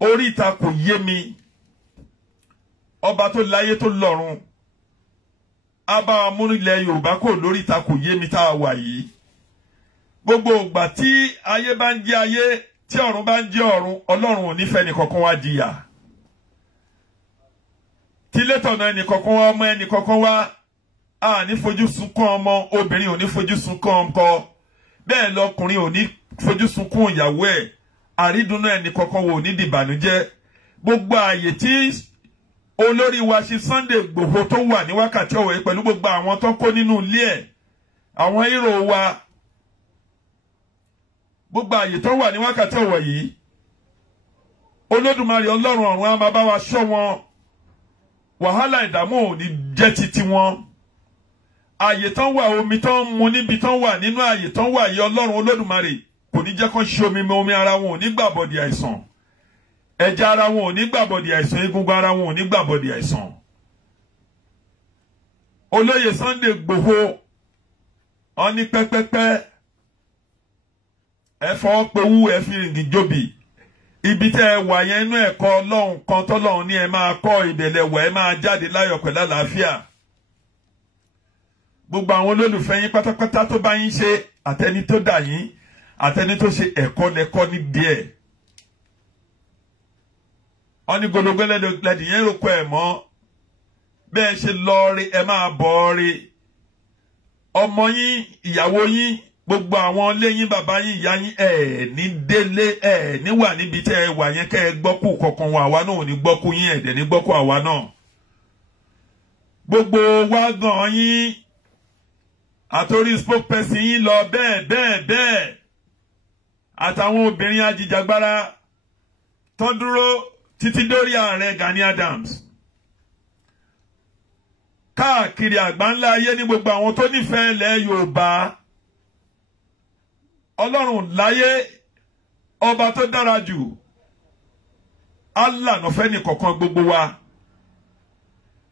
orí ìta kò yé mi ọba tó láyé tó lọ́run abá amúnilẹ̀ Yorùbá kò lórí ìta kò yé mi tá a wà yìí gbogbo ìgbà tí ayé bá ń jẹ́ ayé tí ọ̀run bá ń jẹ́ ọ̀run Ọlọ́run ò ní fẹ́ nìkankan wá jìyà tí létọ̀nà ẹnìkankan wá ọmọ ẹnìkankan wá a ní fojú sunkún ọmọ obìnrin ò ní fojú sunkún ọkọ bẹ́ẹ̀ lọkùnrin ò ní fojú sunkún ìyàwó ẹ̀ àrídùnnú ẹnìkankan wò ní dìbànújẹ́ gbogbo ààyè tí olórí wa ṣe Sunday Igboho tó wà ní wákàtí ọ̀wọ̀ pẹ̀lú gbogbo àwọn tó kó nínú ilé ẹ̀ àwọn hero wa gbogbo ààyè tó wà ní wákàtí ọ̀wọ̀ yìí Olódùmarè Ọlọ́run ọ̀run á máa bá wa ṣọ́ wọn wàhálà ìdààmú ò ní jẹ́ títí wọn ààyè tán wà omi tán mu níbi tán wà nínú ààyè tán wà yìí Ọlọ́run Olódùmarè kò ní jẹ́ kán ṣe omi ara wọn ò ní gbàbọ̀dì àìsàn ẹ̀jẹ̀ ara wọn ò ní gbàbọ̀dì àìsàn egungun ara wọn ò ní gbàbọ̀dì àìsàn olóyè Sunday Igboho ọ ní pẹ́pẹ́pẹ́ ẹ fọwọ́ pé wú ẹ fi rìngì jóbi ibi tẹ́ ẹ wà yẹn inú ẹ̀kọ́ Ọlọ́run kan tọ́lọ́run ní ẹ máa kọ́ ìbẹ̀lẹ̀wọ̀ ẹ máa jáde láyọ̀ pẹ̀lú àlàáfíà gbogbo àwọn olólùfẹ́ yín pátápátá tó bá yín ṣe àtẹni tó dà yín àtẹni tó ṣe ẹ̀kọ́ lẹ́kọ́ ní díẹ̀ ọ ní gbogbo lẹ́dì yẹn rò kọ́ ẹ̀ mọ́ bẹ́ẹ̀ ṣe lọ rí ẹ máa bọ̀ rí ọmọ yín ìyàwó yín gbogbo àwọn ilé yín bàbá yín ìyá yín ní délé níwà níbi tẹ́ ẹ wà yẹn kẹ́ ẹ gbọ́kù kọ̀ọ̀kan wọn àwa náà ò ní gbọ́kù yín ẹ̀dẹ̀ ní gbọ́kù àwa náà gbogbo wa gan yín àtòrí spokesperson yín lọ bẹ́ẹ̀ àtàwọn obìnrin ajìjàgbara tó dúró títí dórí ààrẹ Gani Adams káàkiri àgbáńlá ayé ní gbogbo àwọn tó nífẹ̀ẹ́ ilẹ̀ Yorùbá Ọlọ́run láyé ọba tó dára jù Allah nọfẹ́ ní kọ̀ọ̀kan gbogbo wa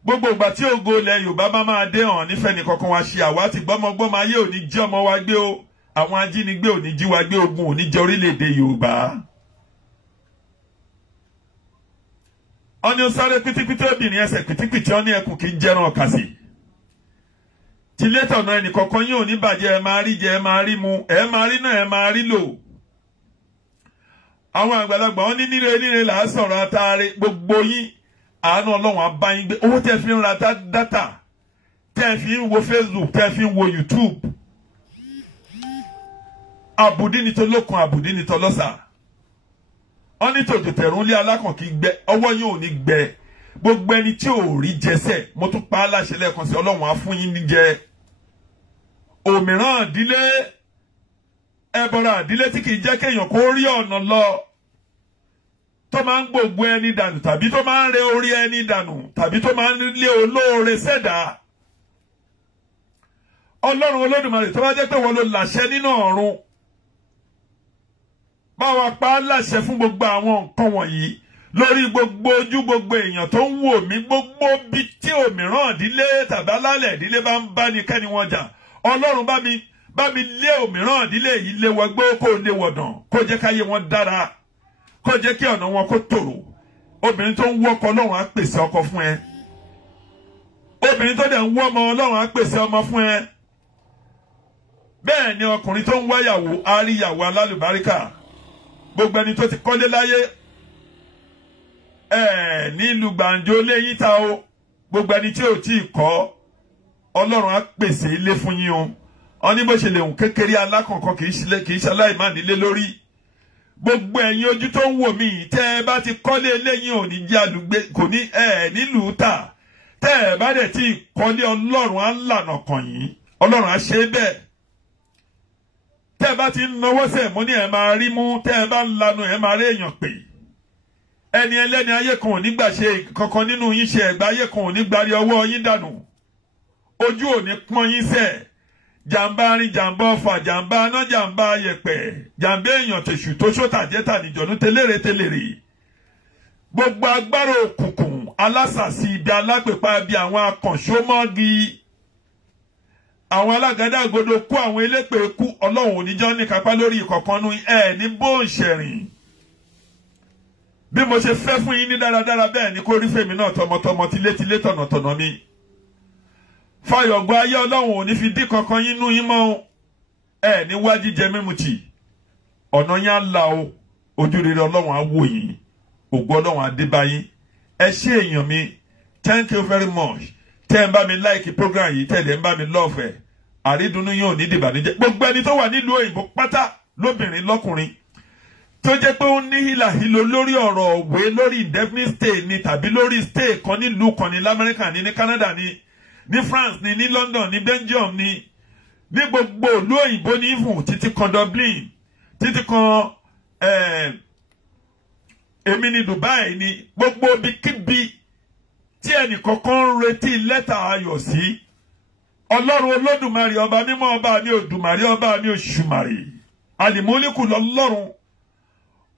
gbogbo ìgbà tí ògo ilẹ̀ Yorùbá bá máa dé hàn nífẹ̀ẹ́ nìkankan wa ṣe àwa ti gbọ́mọgbọ́mọ ayé ò ní jí ọmọ wa gbé o, àwọn ajínigbé ò ní jí wa gbé, ogun ò ní jẹ orílẹ̀-èdè Yorùbá. Ọni ó sáré pítípítí obìnrin ẹsẹ̀ pítípítí ọ ní ẹkùn kì í jẹran ọ̀kàsì. Tí létọ̀nà ẹnìkankan yín ò ní bàjẹ́, ẹ máa rí jẹ, ẹ máa rí mu, ẹ máa rí náà, ẹ máa rí lò. Àwọn àgbàlagbà wọn ní níre là á sọ̀rọ̀ àtàrí gbogbo yín. Àánú Ọlọ́run á bá yín gbé. Owó tẹ́ fi ń ra dátà, tẹ́ fi ń wo Facebook, tẹ́ fi ń wo YouTube. Àbùdí ni tolókun, àbùdí ni tọlọ́sà. Wọ́n ní tòjò tẹ̀rún lé alákàn kí gbẹ, ọwọ́ yín ò ní gbẹ. Gbogbo ẹni tí ò rí jẹsẹ̀, mo tún pa á láṣẹ lẹ́ẹ̀kan sí, Ọlọ́run á fún yín ní jẹ. Òmíràn ìdílé, ẹbọra ìdílé tí kì í jẹ́ kéèyàn kó rí ọ̀nà lọ, tó máa ń gbogbo ẹni dànù, tàbí tó máa ń rẹ orí ẹni dànù, tàbí tó máa ń lé olóore sẹ́dá. Ọlọ́run Olódùmarè tó bá jẹ́ pé wọ́n ló làṣẹ nínú ọ̀run, bá wa pa á láṣẹ fún gbogbo àwọn nǹkan wọ̀nyí lórí gbogbo ojú gbogbo èèyàn tó ń wò mí, gbogbo bí tí òmíràn ìdílé tàbí alálẹ̀ ìdílé bá ń bá ní kẹ́ni wọn jà. Ọlọ́run bá mi lé òmíràn ìdílé yìí lé wọ gbé, kó lé wọ̀dàn, kó jẹ́ káyé wọn dára, kó jẹ́ kí ọ̀nà wọn kó tòrò. Obìnrin tó ń wọ́kọ Ọlọ́run á pèsè ọkọ fún ẹ. Obìnrin tó dẹ̀ ń wọ́ ọmọ Ọlọ́run á pèsè ọmọ fún ẹ. Bẹ́ẹ̀ ni ọkùnrin tó ń wáyàwó á rí ìyàwó alálùbáríkà. Gbogbo ẹni tó ti kọ́lé láyé nílùú gbàǹjo léyìn ta o, gbogbo ẹni tí ò tí ì kọ́, Ọlọ́run á pèsè ilé fún yín o. Wọ́n ní bó ṣe lè hùn kékeré alákọ̀ọ́kọ́ kì í ṣe aláìmá nílé lórí. Gbogbo ẹ̀yin ojú tó ń wò mí, tẹ́ ẹ bá ti kọ́lé eléyìn ò ní jẹ́ àlùgbé, kò ní nílùú tà. Tẹ́ ẹ bá dẹ̀ tí kọ́lé, Ọlọ́run á lànà kàn yín, Ọlọ́run á ṣe bẹ́ẹ̀. Tẹ́ ẹ bá ti ń nawọ́ sẹ̀ mọ́ ní ẹ máa rí mú, tẹ́ ẹ bá ń lanu ẹ máa rí èèyàn pè. Ẹni ẹlẹ́ni ayé kan ò ní gbà ṣe kankan nínú yín, ṣe ẹ̀gbá ayé kan ò ní gbárí ọwọ́ yín dànù. Ojú ò ní pọ́n yín sẹ̀. Jàmbá rin, jàmbá ọfà, jàmbá aná, jàmbá ayẹ̀pẹ̀, jàmbá èèyàn tèṣù tó ṣótà jẹ́ta nìjọ̀nú télèrè. Gbogbo agbára òkùnkùn, alásàsí ibi alápèpá bí àwọn akànṣómọ́gi, àwọn alágàdàgodo kú, àwọn elépè kú. Ọlọ́run oníjọ́ ní kápá lórí ìkọ̀kanú ní bó ń ṣẹ̀rìn. Bí mo ṣe fẹ́ fún yín ní dáradára, bẹ́ẹ̀ ni kó rí fèmí náà tọmọtọmọ, tilétilé, tọ̀nàtọ̀nà mi. Fàyọ̀gbọ́ ayé Ọlọ́run ò ní fi dí kankan yín nú yín mọ́ ní wá jíjẹ mímu tì. Ọ̀nà yín á là o, ojú rere Ọlọ́run á wò yín, ògo Ọlọ́run á dé bá yín. Ẹ ṣé èèyàn mi, thank you very much. Tẹ́ ń bá mi like program yìí, tẹ́ ẹ̀ ń bá mi love ẹ̀. Àrídùnnú yín ò ní dìbànújẹ́. Gbogbo ẹni tó wà nílùú òyìnbó pátá, lóbìnrin lọ́kùnrin, tó jẹ́ pé ó ní hílàhílo lórí ọ̀rọ̀ òwe, lórí indefinite stay ni, tàbí lórí stay kan nílùú kan ní l'Amẹ́ríkà ní Canada ní France ní London ní Belgium ní gbogbo ìlú òyìnbó ní ìfún, títí kan Dublin, títí kan èmi ní Dubai ní gbogbo ibikíbi tí ẹnìkankan ń retí lẹ́tà ayọ̀ sí. Ọlọ́run Olódùmarè, ọba mímọ́, ọba mi Òdùmarè, ọba mi Òṣùmàrè, àlìmúlíkù lọ́lọ́run.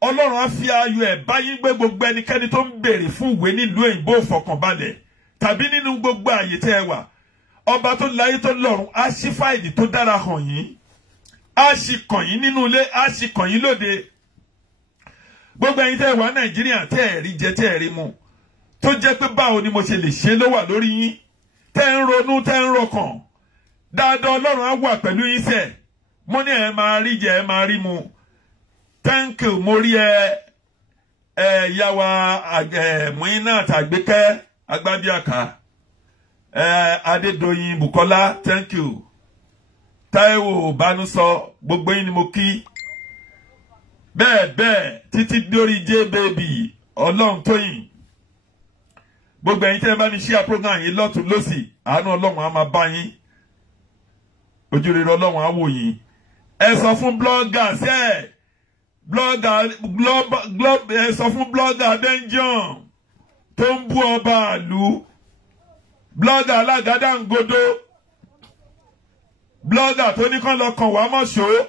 Ọlọ́run á fi ayọ̀ ẹ̀ báyìí gbé gbogbo ẹnikẹ́ni tó ń béèrè fún ìwé nílùú òyìnbó fọkànbalẹ̀, tàbí nínú gbogbo àyè tẹ́ ẹ wà. Ọba tó láyé tó lọ́run á ṣí fáìlì tó dára hàn yín, á ṣí kàn yín nínú ilé, á ṣí kàn yín lóde. Gbogbo ẹ̀yin tẹ́ ẹ wà Nàìjíríà, tẹ́ ẹ rí jẹ, tẹ́ ẹ rí mu, tó jẹ́ pé báwo ni mo ṣe lè ṣe ló wà lórí yín, tẹ́ ń ronú, tẹ́ ń rọkàn. Dáadáa Ọlọ́run á wà pẹ̀lú yín sẹ̀. Mo ní ẹ máa rí jẹ, ẹ máa rí mu. Thank you, mo rí yàwá Muinat Àgbékẹ́ Agbábíàká, Adédoyin Bukola, thank you. Táíwò Bánúsọ, gbogbo yín ni mo kí. Bẹ́ẹ̀ títí dórí J baby Ọlọ́run Tóyìn. Gbogbo ẹ̀yin tẹ́ bá mi share program yìí lọ́tùn lósì, àánú Ọlọ́run á máa bá yín. Ojú rere Ọlọ́run á wò yín. Ẹ sọ fún bloggers ẹ sọ fún blogger Benjamin tó ń bú ọba àlú, blogger Alágàdàgodo, blogger tó ní kán lọ kàn wá mọ́ṣó,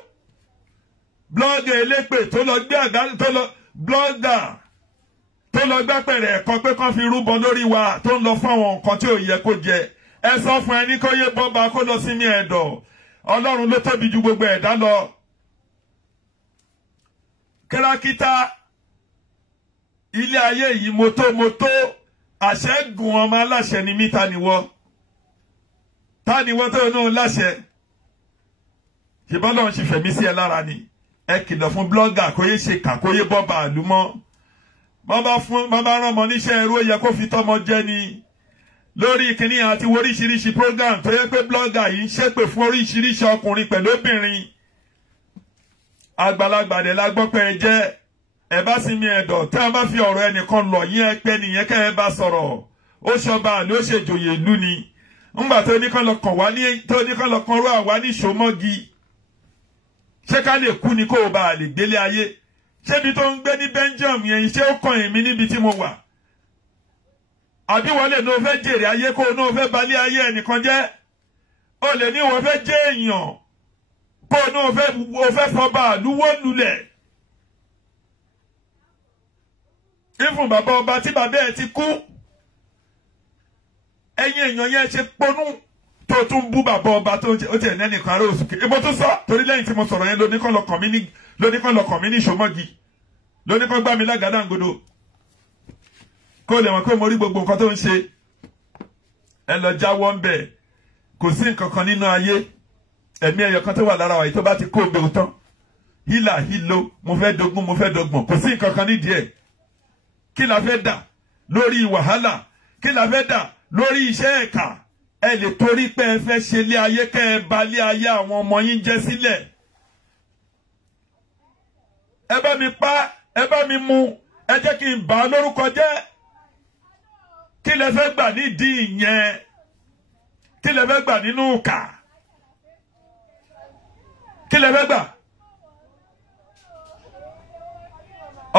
blogger elépè tó lọ gbé àga, blogger tó tó lọ gbápẹ̀rẹ̀ ẹ̀kọ́ pé kán fi rúbọ lórí wa tó ń lọ fún àwọn nǹkan tí ò yẹ kó jẹ ẹ sọ fún ẹni kó yé bọ́ba kó lọ sí ní ẹ̀dọ̀ Ọlọ́run ló tóbi ju gbogbo ẹ̀dá lọ. Kẹ́rákítà ilé ayé yìí mọ́tò àṣẹ́gun ọmọ aláṣẹ ni mí taniwọ́ tó náà láṣẹ ṣùgbọ́n lọ́n ṣe fẹ̀mí sí ẹ lára ni ẹ kìlọ̀ fún blọ́gà kó yé ṣe kà kó yé bọ́ba àlùmọ́ bàbá rán ọmọ níṣẹ́ ẹrú ó yẹ kó fi tọ́mọ jẹ́ ni lórí ìkíní àti oríṣiríṣi program tó yẹ pé blọ́gà yìí ń ṣépè fún oríṣiríṣi ọkùnrin pẹ̀lú obìnrin àgbàlagbà dẹ̀ la gbọ́ pé ẹ jẹ́ ẹ bá sinmi ẹ̀dọ̀ tí wọ́n bá fi ọ̀rọ̀ ẹnìkan lọ yín ẹ pé nìyẹn kẹ́ ẹ bá sọ̀rọ̀ ó ṣọba ló ṣèjòyè ìlú ni ńgbà tó ní kán lọ kàn wá ní tó ní kán lọ kàn rú àwa ní ìṣòmọ́gi ṣé ká lè kú ni kó o bá lè gbélé ayé ṣébi tó ń gbé ní Belgium yẹn ṣé ó kàn èmi níbi tí mo wà àbí wọlé ní o fẹ́ jèrè ayé kó o ní o fẹ́ balẹ̀ ayé ẹnìkan jẹ́ o lè ní o fẹ́ jẹ́ èèyàn kó o ní o fẹ́ fọba àlúwó lulẹ̀ ìfún bàbá ọba tí bàbá ẹ ti kú ẹ̀yin èèyàn yẹn ṣe ponú tó tún bú bàbá ọba tó ti ẹ̀ lẹ́nìkan ará oṣù kí ibo tó sọ torí lẹ́yìn tí mo sọ̀rọ̀ yẹn lóníkan lọ kàn mí ní ìṣòmọ́gi lóníkan gbá mi lágàdàǹgodo kó lè mọ̀ pé mo rí gbogbo nǹkan tó ń ṣe ẹ lọ jáwọ́ ń bẹ̀ kò sí nǹkan kan nínú ayé ẹ̀mí ẹ̀yọ̀ kan tó wà lára wa yìí tó bá ti kó o bẹ̀rù tán hílà hílo mo fẹ́ dogun mo fẹ́ dọgbọ̀n kò sí nǹkan kan nídìí ẹ̀ kí la fẹ́ dà lórí wàhálà kí la fẹ́ dà lórí iṣẹ́ ẹ̀ka ẹ lè torí pé ẹ fẹ́ ṣe lé ayé kẹ́ ẹ bà lé ayé àwọn ọmọ yín jẹ́ sílẹ̀ ẹ bá mi pa ẹ bá mi mú ẹ jẹ́ kí n bà á lórúkọ jẹ́ kí lẹ fẹ́ gbà nídìí ìyẹn kí lẹ fẹ́ gbà nínú ìkà kí lẹ fẹ́ gbà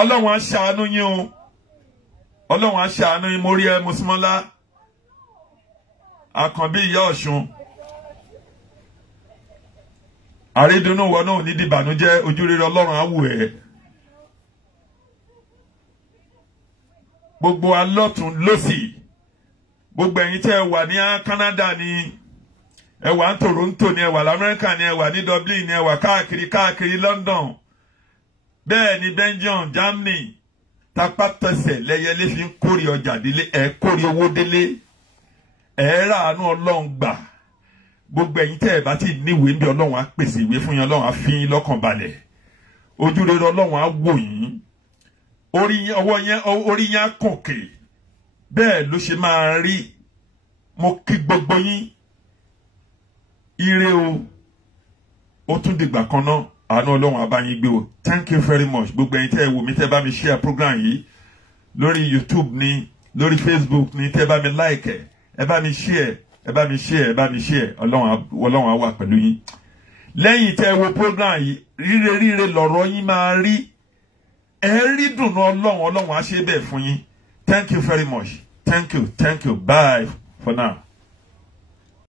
Ọlọ́run á ṣàánú yín o Ọlọ́run á ṣàánú yín mo rí ẹ Mọ́símọ́lá Àkànbí ìyá Ọ̀ṣun àrídùnnú wọn náà ní dìbànújẹ́ ojúrere Ọlọ́run á wù ẹ́ gbogbo alọ́tún lọ́sì gbogbo ẹ̀yin tẹ́ ẹ wà ní Canada ni ẹ wà ní Toronto ni ẹ wà l'Amẹ́ríkà ni ẹ wà ní Dublin ni ẹ wà káàkiri London bẹ́ẹ̀ ni Belgium Germany tapátẹsẹ̀ lẹ́yẹlé fi ń kórè ọjà délé ẹ̀ kórè owó délé ẹ̀ ràánú Ọlọ́run gbà gbogbo ẹ̀yin tẹ́ ẹ bá ti níwèé bí Ọlọ́run á pèsè ìwé fún yín Ọlọ́run á fi yín lọ́kàn balẹ̀ ojúrere Ọlọ́run á wò yín orí yín á kòkè bẹ́ẹ̀ ló ṣe máa rí mo kí gbogbo yín ire o ó tún dìgbà kan náà àánú Ọlọ́run á bá yín gbé o thank you very much gbogbo ẹ̀yin tẹ́ ẹ wò mí tẹ́ bá mi share program yìí lórí YouTube ni lórí Facebook ni tẹ́ bá mi like ẹ bá mi share Ọlọ́run á wà pẹ̀lú yín lẹ́yìn tẹ́ ẹ wo program yìí ríre lọ̀rọ̀ yín máa rí ẹ rí dùnú Ọlọ́run á ṣe bẹ́ẹ̀ fún yín thank you very much thank you bye for now.